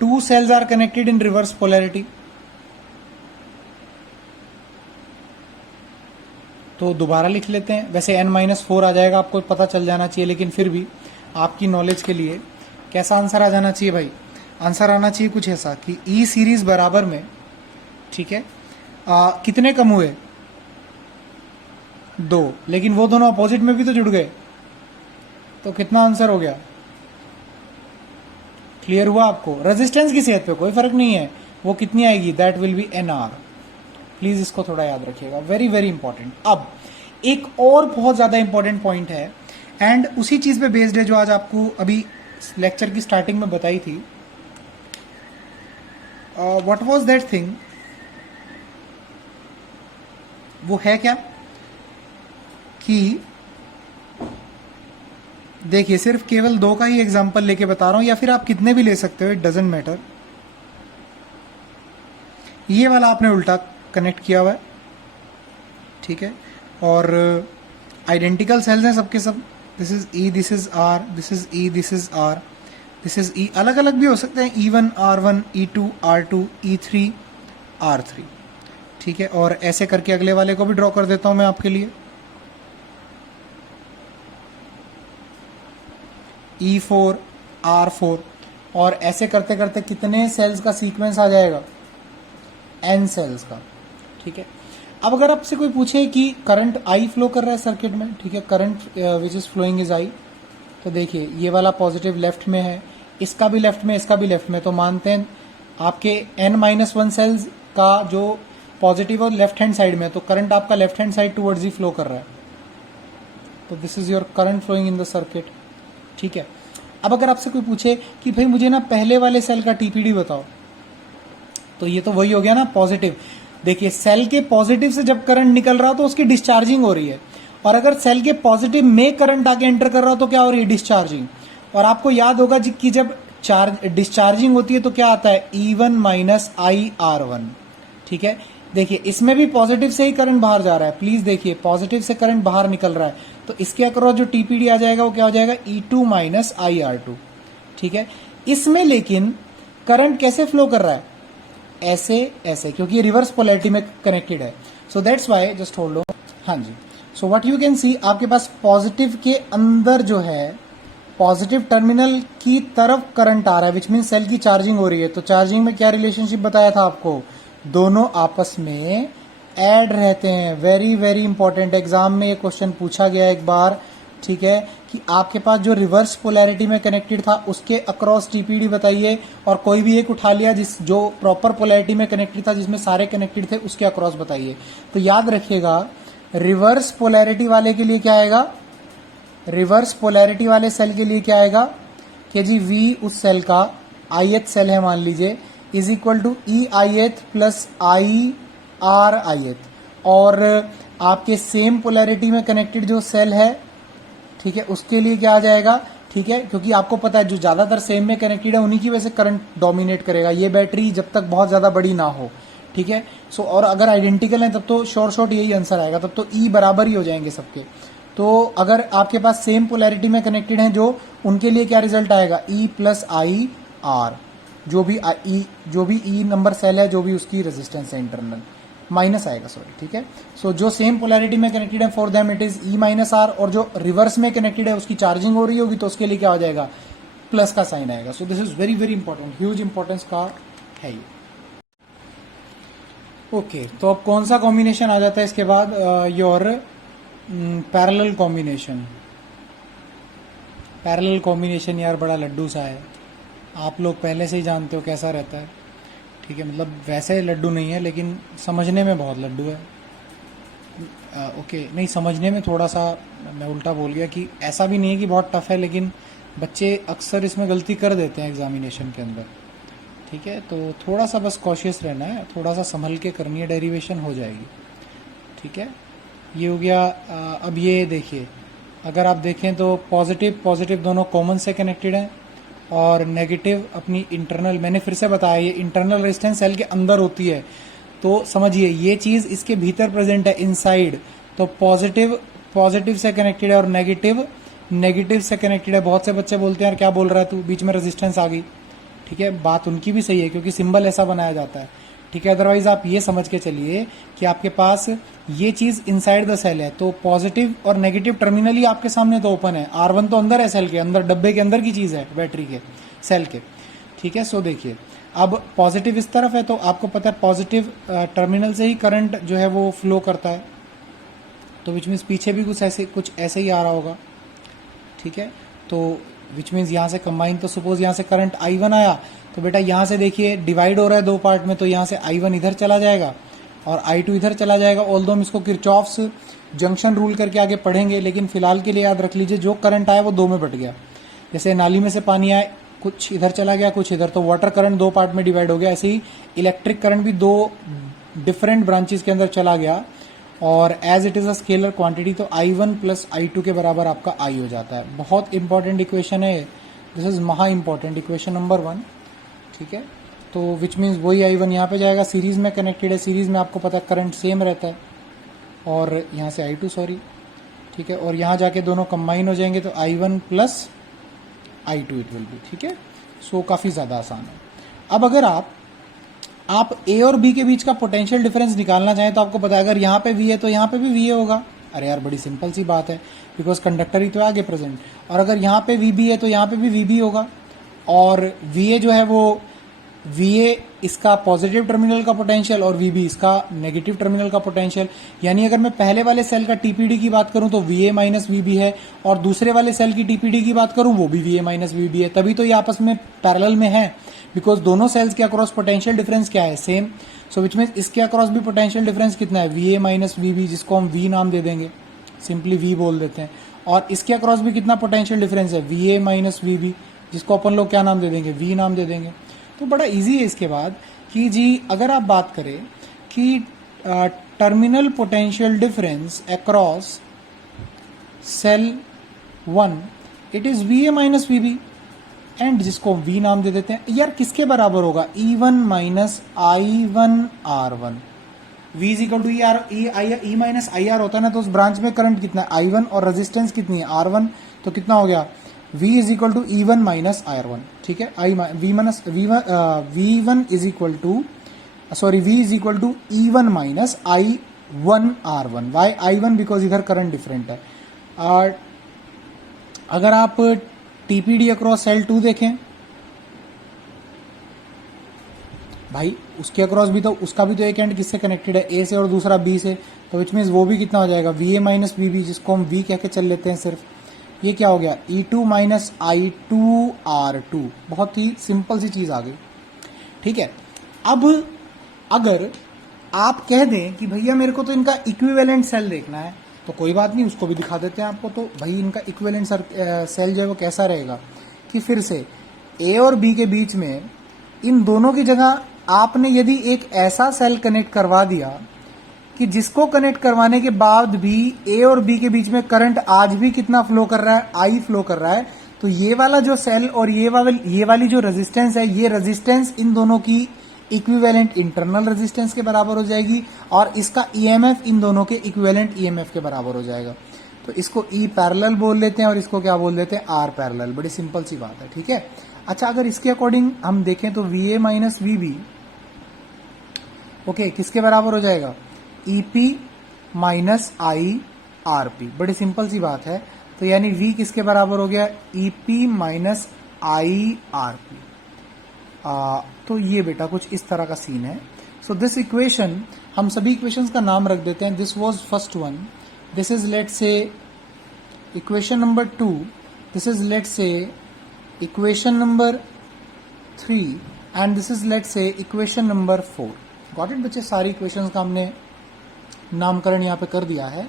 2 cells are connected in reverse polarity, तो दोबारा लिख लेते हैं। वैसे n-4 आ जाएगा, आपको पता चल जाना चाहिए, लेकिन फिर भी आपकी नॉलेज के लिए कैसा आंसर आ जाना चाहिए भाई, आंसर आना चाहिए कुछ ऐसा कि E सीरीज बराबर में, ठीक है, कितने कम हुए, 2, लेकिन वो दोनों अपोजिट में भी तो जुड़ गए, तो कितना आंसर हो गया, क्लियर हुआ आपको। रेजिस्टेंस की सेहत पे कोई फर्क नहीं है, वो कितनी आएगी, that will be NR। Please इसको थोड़ा याद रखिएगा, वेरी वेरी इंपॉर्टेंट। अब एक और बहुत ज्यादा इंपॉर्टेंट पॉइंट है, एंड उसी चीज पे बेस्ड है जो आज आपको अभी लेक्चर की स्टार्टिंग में बताई थी। व्हाट वाज दैट थिंग, वो है क्या कि देखिए सिर्फ केवल 2 का ही एग्जांपल लेके बता रहा हूं, या फिर आप कितने भी ले सकते हो, इट डजंट मैटर। ये वाला आपने उल्टा कनेक्ट किया हुआ है, ठीक है, और आइडेंटिकल सेल्स हैं सबके सब, this is E, this is R, this is E, this is R, this is E। अलग अलग भी हो सकते हैं, E1 R1, E2 R2, E3 R3, ठीक है। और ऐसे करके अगले वाले को भी ड्रॉ कर देता हूं मैं आपके लिए, E4 R4, और ऐसे करते करते कितने सेल्स का सीक्वेंस आ जाएगा, n सेल्स का, ठीक है। अब अगर आपसे कोई पूछे कि करंट I फ्लो कर रहा है सर्किट में, ठीक है, current which is following is I, तो देखिए ये वाला पॉजिटिव लेफ्ट में है, इसका भी लेफ्ट में, इसका भी लेफ्ट में, तो मानते हैं आपके n-1 सेल्स का जो पॉजिटिव और लेफ्ट हैंड साइड में, तो करंट आपका लेफ्ट हैंड साइड टुवर्ड्स ही फ्लो कर रहा है, तो this is your current flowing in the circuit, ठीक है। अब अगर आपसे कोई पूछे कि भाई मुझे ना पहले वाले सेल का TPD बताओ, तो ये तो वही हो गया ना पॉजिटिव। देखिए सेल के पॉजिटिव से जब करंट निकल रहा हो तो उसकी डिस्चार्जिंग हो रही है, और अगर सेल के पॉजिटिव में करंट आके एंटर कर रहा हो तो क्या हो रही है, डिस्चार्जिंग। और आपको याद होगा कि जब डिस्चार्जिंग होती है तो क्या आता है, E1 माइनस IR1, ठीक है। देखिए इसमें भी पॉजिटिव से ही करंट बाहर जा रहा है, प्लीज देखिए पॉजिटिव से करंट बाहर निकल रहा है, तो इसके अक्रॉस जो TPD आ जाएगा वो क्या हो जाएगा, E2 माइनस IR2, ठीक है। इसमें लेकिन करंट कैसे फ्लो कर रहा है, ऐसे ऐसे, क्योंकि ये रिवर्स पोलैरिटी में कनेक्टेड है, so that's why, just hold on, हाँ जी। So what you can see, आपके पास पॉजिटिव के अंदर जो है, पॉजिटिव टर्मिनल की तरफ करंट आ रहा है, विच मीन सेल की चार्जिंग हो रही है। तो चार्जिंग में क्या रिलेशनशिप बताया था आपको, दोनों आपस में ऐड रहते हैं। वेरी वेरी इंपॉर्टेंट, एग्जाम में ये क्वेश्चन पूछा गया एक बार, ठीक है, कि आपके पास जो रिवर्स पोलैरिटी में कनेक्टेड था उसके अक्रॉस टीपीडी बताइए, और कोई भी एक उठा लिया जिस जो प्रॉपर पोलैरिटी में कनेक्टेड था जिसमें सारे कनेक्टेड थे उसके अक्रॉस बताइए। तो याद रखिएगा रिवर्स पोलैरिटी वाले के लिए क्या आएगा, रिवर्स पोलैरिटी वाले सेल के लिए क्या आएगा कि जी V उस सेल का ith सेल है मान लीजिए is equal to E ith plus I R ith, और आपके सेम पोलैरिटी में कनेक्टेड जो सेल है, ठीक है, उसके लिए क्या आ जाएगा, ठीक है, क्योंकि आपको पता है जो ज्यादातर सेम में कनेक्टेड है उन्हीं की वजह से करंट डोमिनेट करेगा ये बैटरी जब तक बहुत ज्यादा बड़ी ना हो, ठीक है। सो और अगर आइडेंटिकल है तब तो शॉर्ट यही आंसर आएगा, तब तो ई बराबर ही हो जाएंगे सबके। तो अगर आपके पास सेम पोलैरिटी में कनेक्टेड हैं जो, उनके लिए क्या रिजल्ट आएगा, ई प्लस आई आर, जो भी ई नंबर सेल है जो भी उसकी रेजिस्टेंस है इंटरनल माइनस आएगा, सॉरी, ठीक है। सो जो सेम पोलैरिटी में कनेक्टेड है for them it is E minus R, और जो रिवर्स में कनेक्टेड है उसकी चार्जिंग हो रही होगी तो उसके लिए क्या हो जाएगा, प्लस का साइन आएगा। सो this is very very important, huge importance का है ये। ओके, तो अब कौन सा कॉम्बिनेशन आ जाता है इसके बाद, your parallel combination. Parallel combination यार बड़ा लड्डू सा है, आप लोग पहले से ही जानते हो कैसा रहता है, ठीक है, मतलब वैसे लड्डू नहीं है लेकिन समझने में बहुत लड्डू है। ओके, नहीं समझने में थोड़ा सा मैं उल्टा बोल गया कि ऐसा भी नहीं है कि बहुत टफ है, लेकिन बच्चे अक्सर इसमें गलती कर देते हैं एग्जामिनेशन के अंदर, ठीक है। तो थोड़ा सा बस कॉशियस रहना है, थोड़ा सा संभल के करनी है, डेरिवेशन हो जाएगी, ठीक है। ये हो गया। अब ये देखिए, अगर आप देखें तो पॉजिटिव पॉजिटिव दोनों कॉमन से कनेक्टेड हैं, और नेगेटिव अपनी इंटरनल, मैंने फिर से बताया ये इंटरनल रेजिस्टेंस सेल के अंदर होती है, तो समझिए ये चीज़ इसके भीतर प्रेजेंट है इनसाइड। तो पॉजिटिव पॉजिटिव से कनेक्टेड है और नेगेटिव नेगेटिव से कनेक्टेड है। बहुत से बच्चे बोलते हैं यार क्या बोल रहा है तू, बीच में रेजिस्टेंस आ गई, ठीक है, बात उनकी भी सही है क्योंकि सिंबल ऐसा बनाया जाता है, ठीक है। अदरवाइज आप ये समझ के चलिए कि आपके पास ये चीज इनसाइड द सेल है, तो पॉजिटिव और नेगेटिव टर्मिनली आपके सामने तो ओपन है, R1 तो अंदर है सेल के अंदर, डब्बे के अंदर की चीज है बैटरी के सेल के, ठीक है। सो देखिए अब पॉजिटिव इस तरफ है तो आपको पता है पॉजिटिव टर्मिनल से ही करंट जो है वो फ्लो करता है, तो विच मीन्स पीछे भी कुछ ऐसे ही आ रहा होगा, ठीक है। तो विच मीन्स यहाँ से कंबाइन, तो सपोज यहाँ से करंट I1 आया तो बेटा यहाँ से देखिए डिवाइड हो रहा है दो पार्ट में, तो यहाँ से I1 इधर चला जाएगा और I2 इधर चला जाएगा। ऑल्दो हम इसको किरचॉफ्स जंक्शन रूल करके आगे पढ़ेंगे, लेकिन फिलहाल के लिए याद रख लीजिए जो करंट आया वो दो में बट गया। जैसे नाली में से पानी आया, कुछ इधर चला गया कुछ इधर, तो वाटर करंट दो पार्ट में डिवाइड हो गया। ऐसे ही इलेक्ट्रिक करंट भी दो डिफरेंट ब्रांचेस के अंदर चला गया, और as it is a scalar quantity तो I1 प्लस I2 के बराबर आपका I हो जाता है। बहुत इंपॉर्टेंट इक्वेशन है, दिस इज महा इंपॉर्टेंट इक्वेशन नंबर 1, ठीक है। तो विच मीन्स वही I1 यहाँ पे जाएगा, सीरीज में कनेक्टेड है, सीरीज में आपको पता है करंट सेम रहता है, और यहाँ से I2 सॉरी, ठीक है, और यहाँ जाके दोनों कंबाइन हो जाएंगे तो I1 plus I2 it will be, ठीक है। सो काफ़ी ज़्यादा आसान है। अब अगर आप ए और बी के बीच का पोटेंशियल डिफरेंस निकालना चाहें तो आपको पता है अगर यहाँ पे वी है तो यहाँ पे भी वी होगा। अरे यार बड़ी सिंपल सी बात है, बिकॉज कंडक्टर ही तो आगे प्रेजेंट, और अगर यहाँ पे वी बी है तो यहाँ पे भी वी बी होगा, और वी ए जो है वो वी ए इसका पॉजिटिव टर्मिनल का पोटेंशियल और वी बी इसका नेगेटिव टर्मिनल का पोटेंशियल। यानी अगर मैं पहले वाले सेल का टीपीडी की बात करूं तो V A minus V B है, और दूसरे वाले सेल की टीपीडी की बात करूं वो भी V A minus V B है, तभी तो ये आपस में पैरेलल में है, बिकॉज दोनों सेल्स के अक्रॉस पोटेंशियल डिफरेंस क्या है, सेम। सो विच मीन्स इसके अक्रॉस भी पोटेंशियल डिफरेंस कितना है, V A minus V B, जिसको हम वी नाम दे देंगे, सिंपली वी बोल देते हैं, और इसके अक्रॉस भी कितना पोटेंशियल डिफरेंस है, V A minus V B, जिसको अपन लोग क्या नाम दे देंगे, वी नाम दे देंगे। तो बड़ा इजी है इसके बाद कि जी अगर आप बात करें कि terminal potential difference across cell 1 it is V A minus V B, and जिसको वी नाम दे देते हैं। यार किसके बराबर होगा, E1 minus I1 R1, V is equal to E minus I R होता है ना, तो उस ब्रांच में करंट कितना है I1 और रेजिस्टेंस कितनी है R1, तो कितना हो गया V is equal to E1 minus R1, ठीक है। V1 is equal to sorry V is equal to E1 minus I1 R1। Why I1, because इधर करंट डिफरेंट है। अगर आप टीपीडी अक्रॉस सेल 2 देखें भाई, उसके अक्रॉस भी तो उसका भी तो एक एंड किससे कनेक्टेड है, ए से और दूसरा बी से, तो विच मीन्स वो भी कितना हो जाएगा V A minus V B, जिसको हम वी कह के चल लेते हैं सिर्फ। ये क्या हो गया E2 माइनस I2R2, बहुत ही सिंपल सी चीज आ गई। ठीक है, अब अगर आप कह दें कि भैया मेरे को तो इनका इक्विवेलेंट सेल देखना है, तो कोई बात नहीं, उसको भी दिखा देते हैं आपको। तो भाई इनका इक्विवेलेंट सेल जो है वो कैसा रहेगा कि फिर से ए और बी के बीच में इन दोनों की जगह आपने यदि एक ऐसा सेल कनेक्ट करवा दिया कि जिसको कनेक्ट करवाने के बाद भी ए और बी के बीच में करंट आज भी कितना फ्लो कर रहा है, आई फ्लो कर रहा है, तो ये वाला जो सेल और ये वाली जो रेजिस्टेंस है, ये रेजिस्टेंस इन दोनों की इक्विवेलेंट इंटरनल रेजिस्टेंस के बराबर हो जाएगी और इसका ईएमएफ इन दोनों के इक्विवेलेंट ईएमएफ के बराबर हो जाएगा। तो इसको ई पैरेलल बोल लेते हैं और इसको क्या बोल देते हैं, आर पैरेलल। बड़ी सिंपल सी बात है। ठीक है, अच्छा अगर इसके अकॉर्डिंग हम देखें तो V A minus V B okay किसके बराबर हो जाएगा, EP minus I R P. बड़ी सिंपल सी बात है। तो यानी V किसके बराबर हो गया, EP minus I R P. तो ये बेटा कुछ इस तरह का सीन है। सो दिस इक्वेशन, हम सभी इक्वेशंस का नाम रख देते हैं। This was first one, this is let's say equation number 2, this is let's say equation number 3 and this is let's say equation number 4। Got it बच्चे, सारी इक्वेशंस का हमने नामकरण यहाँ पे कर दिया है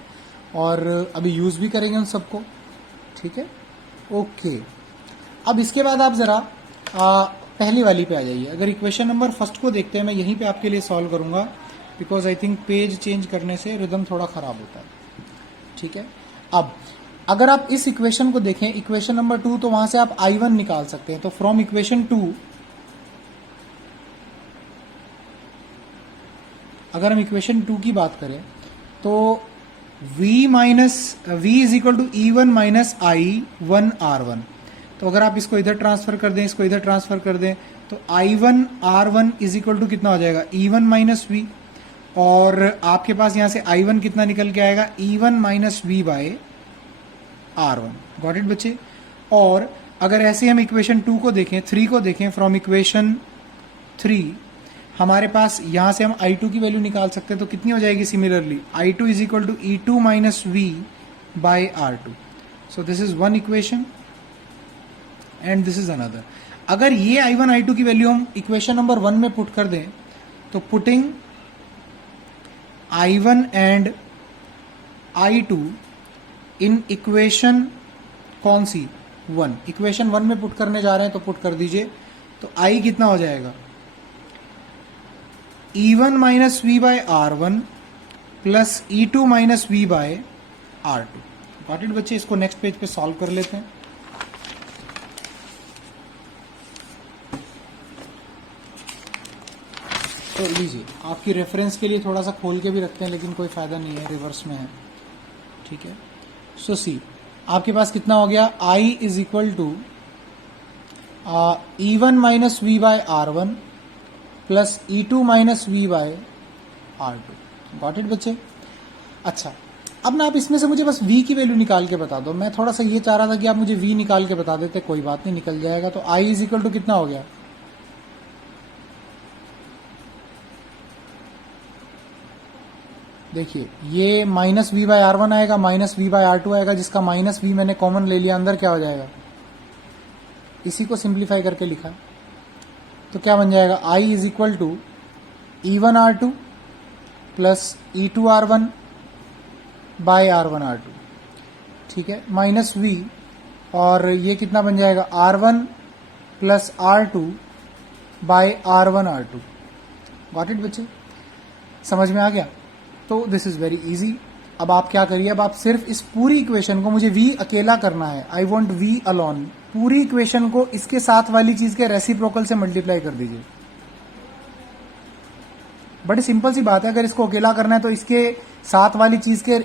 और अभी यूज भी करेंगे उन सबको। ठीक है, ओके। अब इसके बाद आप जरा पहली वाली पे आ जाइए। अगर इक्वेशन नंबर फर्स्ट को देखते हैं, मैं यहीं पे आपके लिए सॉल्व करूंगा because I think page change करने से रिदम थोड़ा खराब होता है। ठीक है, अब अगर आप इस इक्वेशन को देखें, इक्वेशन नंबर 2, तो वहां से आप I1 निकाल सकते हैं। तो फ्रॉम इक्वेशन 2 अगर हम इक्वेशन 2 की बात करें तो V is equal to E1 minus I1 R1। तो अगर आप इसको इधर ट्रांसफर कर दें, इसको इधर ट्रांसफर कर दें, तो I1 R1 is equal to कितना हो जाएगा, E1 माइनस V, और आपके पास यहां से I1 कितना निकल के आएगा, E1 minus V by R1। Got it बच्चे। और अगर ऐसे हम इक्वेशन 2 को देखें, 3 को देखें, फ्रॉम इक्वेशन 3 हमारे पास यहां से हम I2 की वैल्यू निकाल सकते हैं। तो कितनी हो जाएगी, similarly I2 is equal to E2 minus V by R2। So this is one equation and this is another. अगर ये I1 I2 की वैल्यू हम इक्वेशन नंबर 1 में पुट कर दें, तो putting I1 and I2 in equation कौन सी, 1, इक्वेशन 1 में पुट करने जा रहे हैं, तो पुट कर दीजिए। तो I कितना हो जाएगा, E1 minus V by R1 plus E2 minus V by R2। Got it बच्चे। इसको नेक्स्ट पेज पे सॉल्व कर लेते हैं। तो लीजिए, आपकी रेफरेंस के लिए थोड़ा सा खोल के भी रखते हैं, लेकिन कोई फायदा नहीं है, रिवर्स में है। ठीक है, सो सी आपके पास कितना हो गया, I is equal to E1 minus V by R1 plus E2 minus V by R2। Got it बच्चे। अच्छा, अब ना आप इसमें से मुझे बस V की वैल्यू निकाल के बता दो। मैं थोड़ा सा ये चाह रहा था कि आप मुझे V निकाल के बता देते, कोई बात नहीं, निकल जाएगा। तो I इज इक्वल टू कितना हो गया, देखिए ये माइनस V बाय R1 आएगा, माइनस V बाय R2 आएगा, जिसका माइनस V मैंने कॉमन ले लिया, अंदर क्या हो जाएगा, इसी को सिंप्लीफाई करके लिखा, तो क्या बन जाएगा, I is equal to E1 R2 plus E2 R1 by R1 R2। ठीक है, माइनस V, और ये कितना बन जाएगा, R1 plus R2 by R1 R2। Got it बच्चे, समझ में आ गया। तो दिस इज वेरी इजी। अब आप क्या करिए, अब आप सिर्फ इस पूरी इक्वेशन को, मुझे V अकेला करना है, आई वॉन्ट V अलोन, पूरी इक्वेशन को इसके साथ वाली चीज के रेसिप्रोकल से मल्टीप्लाई कर दीजिए। बड़ी सिंपल सी बात है। अगर इसको अकेला करना है तो इसके साथ वाली चीज के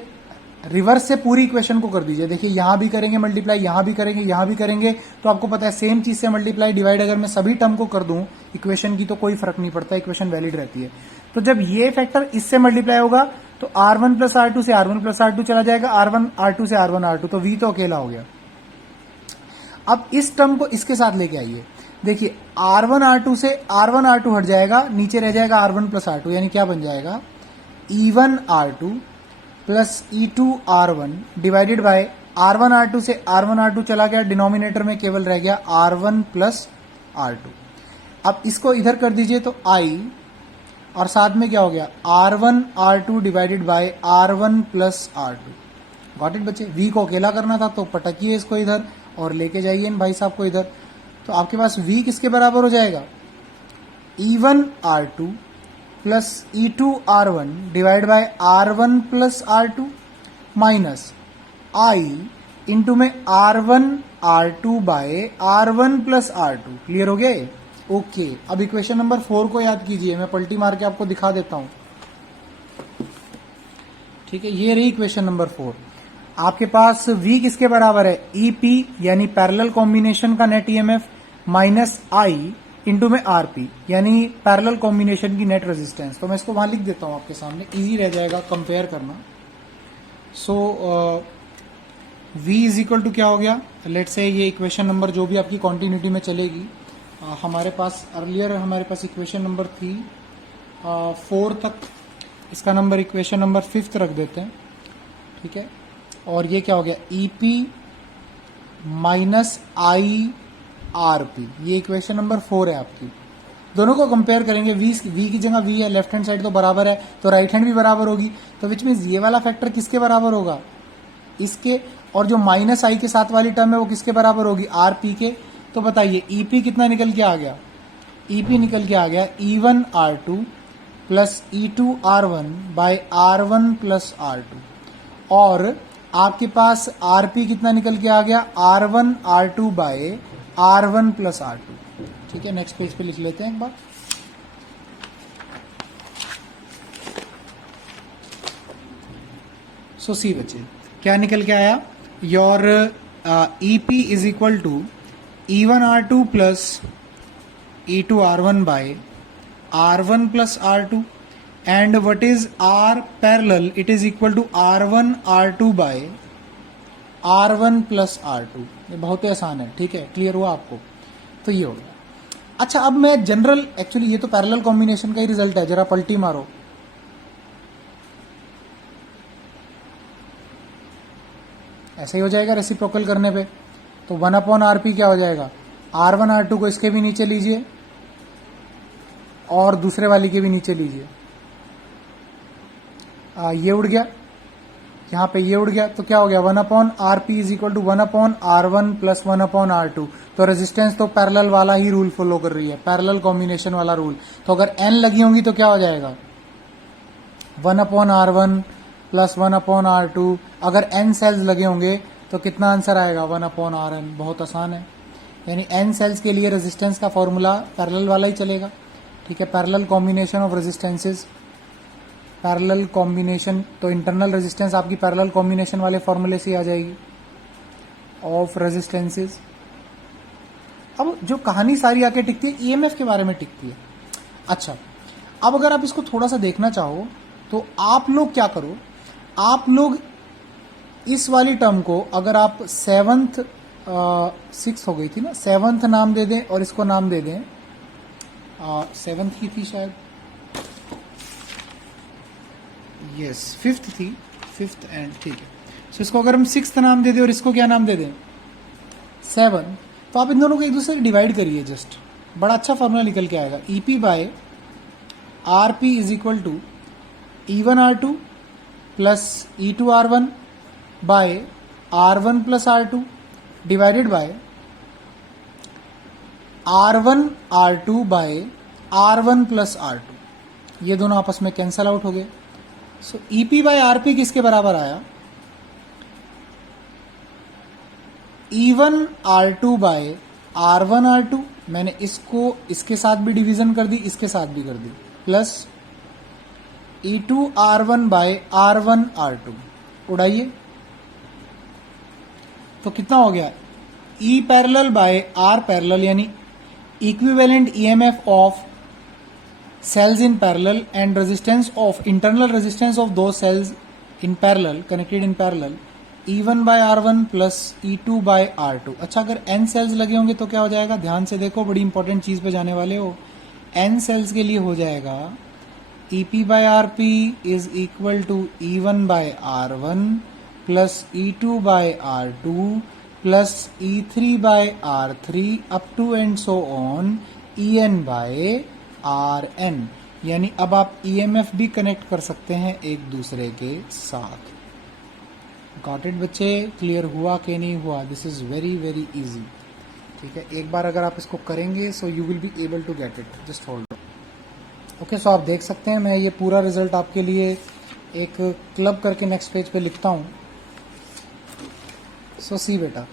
रिवर्स से पूरी इक्वेशन को कर दीजिए। देखिए यहां भी करेंगे मल्टीप्लाई, यहां भी करेंगे, यहां भी करेंगे, तो आपको पता है सेम चीज से मल्टीप्लाई डिवाइड अगर मैं सभी टर्म को कर दूं इक्वेशन की, तो कोई फर्क नहीं पड़ता, इक्वेशन वैलिड रहती है। तो जब ये फैक्टर इससे मल्टीप्लाई होगा तो R1 प्लस R2 से R1 प्लस R2 चला जाएगा, R1 R2 से R1 R2, तो V तो अकेला हो गया। अब इस टर्म को इसके साथ लेके आइए, देखिए R1 R2 से R1 R2 हट जाएगा, नीचे रह जाएगा R1 प्लस R2, यानी क्या बन जाएगा E1 R2 plus E2 R1 divided by R1 R2 से R1 R2 चला गया, डिनोमिनेटर में केवल रह गया R1 प्लस R2। अब इसको इधर कर दीजिए तो I, और साथ में क्या हो गया R1 R2 divided by R1 plus R2। Got it बच्चे? V को अकेला करना था तो पटकिए इसको इधर और लेके जाइए इन भाई साहब को इधर, तो आपके पास V किसके बराबर हो जाएगा E1 R2 plus E2 R1 divide by R1 plus R2 minus I into में R1 R2 by R1 plus R2। Clear हो गया? ओके अब इक्वेशन नंबर 4 को याद कीजिए, मैं पलटी मार के आपको दिखा देता हूं। ठीक है, ये रही इक्वेशन नंबर 4। आपके पास V किसके बराबर है EP यानी पैरेलल कॉम्बिनेशन का net EMF minus I into में RP यानी पैरेलल कॉम्बिनेशन की नेट रेजिस्टेंस। तो मैं इसको वहां लिख देता हूं आपके सामने, इजी रह जाएगा कंपेयर करना। सो V इज इक्वल टू क्या हो गया, लेट्स से ये इक्वेशन नंबर जो भी आपकी कॉन्टिन्यूटी में चलेगी, हमारे पास अर्लियर हमारे पास इक्वेशन नंबर थी 4 तक, इसका नंबर इक्वेशन नंबर 5 रख देते हैं। ठीक है, और ये क्या हो गया EP माइनस IRP, ये इक्वेशन नंबर 4 है आपकी। दोनों को कंपेयर करेंगे, V की जगह V है, लेफ्ट हैंड साइड तो बराबर है तो राइट हैंड भी बराबर होगी, तो विच मीन्स ये वाला फैक्टर किसके बराबर होगा इसके, और जो माइनस I के साथ वाली टर्म है वो किसके बराबर होगी RP के। तो बताइए EP कितना निकल के आ गया, EP निकल के आ गया E1 R2 plus E2 R1 by R1 plus R2, और आपके पास RP कितना निकल के आ गया R1 R2 by R1 plus R2। ठीक है, नेक्स्ट पेज पे लिख लेते हैं एक बार। सो सी बच्चे क्या निकल के आया, your EP is equal to E1 R2 plus E2 R1 by R1 plus R2, and what is R parallel, it is equal to R1 R2 by R1 plus R2। ये बहुत ही आसान है। ठीक है, क्लियर हुआ आपको? तो ये हो गया। अच्छा अब मैं जनरल, एक्चुअली ये तो पैरेलल कॉम्बिनेशन का ही रिजल्ट है, जरा पलटी मारो। ऐसा ही हो जाएगा रेसिप्रोकल करने पे, तो 1/RP क्या हो जाएगा R1 R2 को इसके भी नीचे लीजिए और दूसरे वाली के भी नीचे लीजिए। ये उड़ गया, यहाँ पे ये उड़ गया, तो क्या हो गया 1/RP is equal to 1/R1 plus 1/R2। तो रेजिस्टेंस तो पैरेलल वाला ही रूल फॉलो कर रही है, पैरेलल कॉम्बिनेशन वाला रूल। तो अगर n लगी होंगी तो क्या हो जाएगा 1/R1 प्लस 1/R2। अगर n सेल्स लगे होंगे तो कितना आंसर आएगा 1/Rn। बहुत आसान है, यानी n सेल्स के लिए रेजिस्टेंस का फॉर्मूला पैरेलल वाला ही चलेगा। ठीक है, parallel combination of resistances, parallel combination, तो इंटरनल रेजिस्टेंस आपकी पैरेलल कॉम्बिनेशन वाले फॉर्मूले से आ जाएगी ऑफ रेजिस्टेंसेस। अब जो कहानी सारी आके टिकती है ईएमएफ के बारे में टिकती है। अच्छा अब अगर आप इसको थोड़ा सा देखना चाहो तो आप लोग क्या करो, आप लोग इस वाली टर्म को अगर आप 7th 6 हो गई थी ना, 7th नाम दे दें और इसको नाम दे दें 7th की थी शायद, यस 5th थी, 5th एंड ठीक है। सो इसको अगर हम 6th नाम दे दें और इसको क्या नाम दे दें 7, तो आप इन दोनों को एक दूसरे से डिवाइड करिए, जस्ट बड़ा अच्छा फॉर्मूला निकल के आएगा। EP by RP is equal to E1 R2 plus E2 R1 by R1 plus R2 divided by R1 R2 by R1 plus R2। ये दोनों आपस में कैंसल आउट हो गए। सो EP बाय RP किसके बराबर आया E1 R2 by R1 R2। मैंने इसको इसके साथ भी डिवीजन कर दी, इसके साथ भी कर दी, plus E2 R1 by R1 R2। उड़ाइए तो कितना हो गया E parallel by R parallel, यानी equivalent EMF of cells in parallel and resistance of internal resistance of those cells in parallel connected in parallel E1 by R1 plus E2 by R2। अच्छा, अगर n सेल्स लगे होंगे तो क्या हो जाएगा, ध्यान से देखो, बड़ी इंपॉर्टेंट चीज पे जाने वाले हो। n सेल्स के लिए हो जाएगा EP by RP is equal to E1 by R1 plus E2 by R2 plus E3 by R3 up to and so on En by Rn। यानी अब आप EMF भी कनेक्ट कर सकते हैं एक दूसरे के साथ। गॉट इट बच्चे? क्लियर हुआ कि नहीं हुआ? This is very very easy. ठीक है, एक बार अगर आप इसको करेंगे so you will be able to get it. Just hold. Okay, so आप देख सकते हैं मैं ये पूरा रिजल्ट आपके लिए एक क्लब करके नेक्स्ट पेज पे लिखता हूं। सो सी बेटा,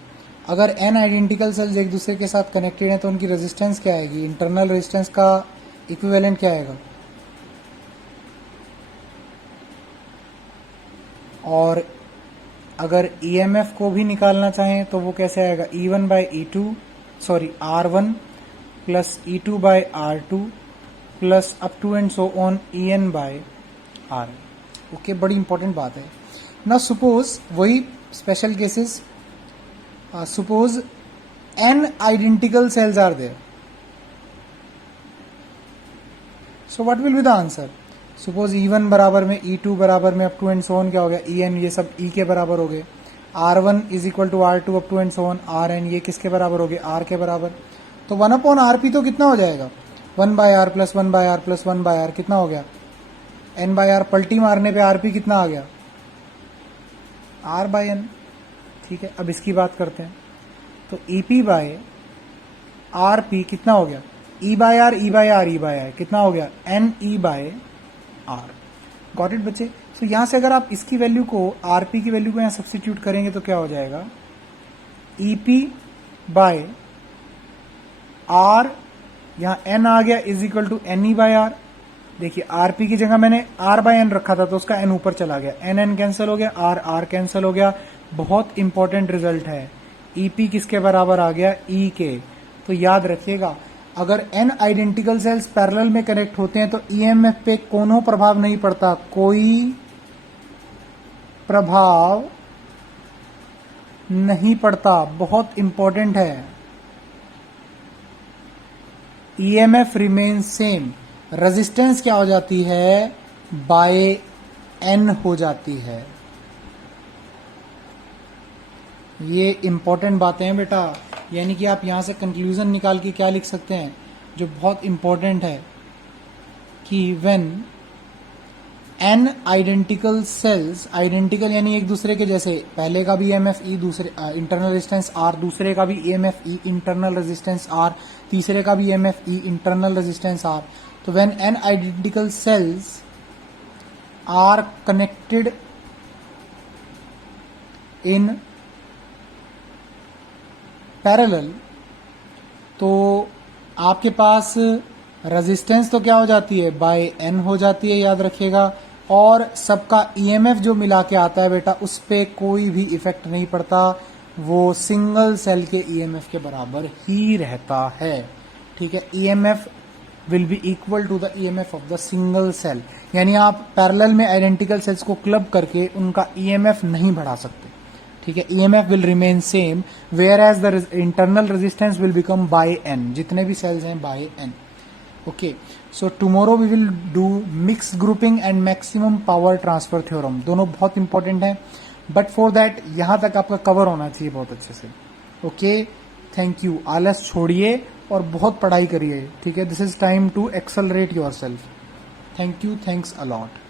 अगर n आइडेंटिकल सेल्स एक दूसरे के साथ कनेक्टेड हैं तो उनकी रेजिस्टेंस क्या आएगी, इंटरनल रेजिस्टेंस का इक्विवेलेंट क्या आएगा, और अगर EMF को भी निकालना चाहें तो वो कैसे आएगा, E1 by E2 sorry R1 plus E2 by R2 plus up to and so on En by R। Okay, बड़ी इंपॉर्टेंट बात है ना। सपोज वही special cases, suppose n identical cells are there, so what will be the answer. Suppose E1 बराबर में E2 बराबर में up to and so on क्या हो गया, En, ये सब E के बराबर हो गए। R1 is equal to R2 up to and so on Rn, ये किसके बराबर हो गए, R के बराबर। तो 1 अपॉन RP तो कितना हो जाएगा, 1 by R plus 1 by R plus 1 by R कितना हो गया, N बाय R। पलटी मारने पे RP कितना आ गया, R बाय N। ठीक है, अब इसकी बात करते हैं। तो EP बाय RP कितना हो गया, E by R, E by R, E by R कितना हो गया, NE by R। Got it बच्चे? सो यहां से अगर आप इसकी वैल्यू को, RP की वैल्यू को यहां सब्स्टिट्यूट करेंगे तो क्या हो जाएगा, EP बाय R, यहां N आ गया is equal to NE by R। देखिए RP की जगह मैंने R बाय N रखा था तो उसका N ऊपर चला गया, N कैंसिल हो गया, R कैंसिल हो गया। बहुत इंपॉर्टेंट रिजल्ट है। EP किसके बराबर आ गया, E के। तो याद रखिएगा, अगर n आइडेंटिकल सेल्स पैरेलल में कनेक्ट होते हैं तो EMF पे कोनो प्रभाव नहीं पड़ता, कोई प्रभाव नहीं पड़ता। बहुत इंपॉर्टेंट है, EMF रिमेन सेम। रेजिस्टेंस क्या हो जाती है, बाय n हो जाती है। ये इंपॉर्टेंट बातें हैं बेटा, यानी कि आप यहां से कंक्लूजन निकाल के क्या लिख सकते हैं, जो बहुत इंपॉर्टेंट है, कि when n identical sales, identical यानी एक दूसरे के जैसे, पहले का भी EMF E, दूसरे इंटरनल रेजिस्टेंस R, दूसरे का भी EMF E internal resistance R, तीसरे का भी EMF E internal resistance R। तो when n identical cells are connected in parallel, तो आपके पास रेजिस्टेंस तो क्या हो जाती है, बाय n हो जाती है, याद रखिएगा। और सबका EMF जो मिला के आता है बेटा, उस पे कोई भी इफेक्ट नहीं पड़ता, वो सिंगल सेल के EMF के बराबर ही रहता है। ठीक है, EMF will be equal to the EMF of the single cell. यानी आप पैरेलल में आइडेंटिकल सेल्स को क्लब करके उनका EMF नहीं बढ़ा सकते। ठीक है, EMF will remain same, where as the internal resistance will become by n, जितने भी सेल्स हैं by n। Okay, so tomorrow we will do mix grouping and maximum power transfer theorem. दोनों बहुत इंपॉर्टेंट हैं, बट फॉर दैट यहां तक आपका कवर होना चाहिए बहुत अच्छे से। Okay, thank you. आलस छोड़िए और बहुत पढ़ाई करिए। ठीक है, this is time to accelerate yourself. Thank you, thanks allot.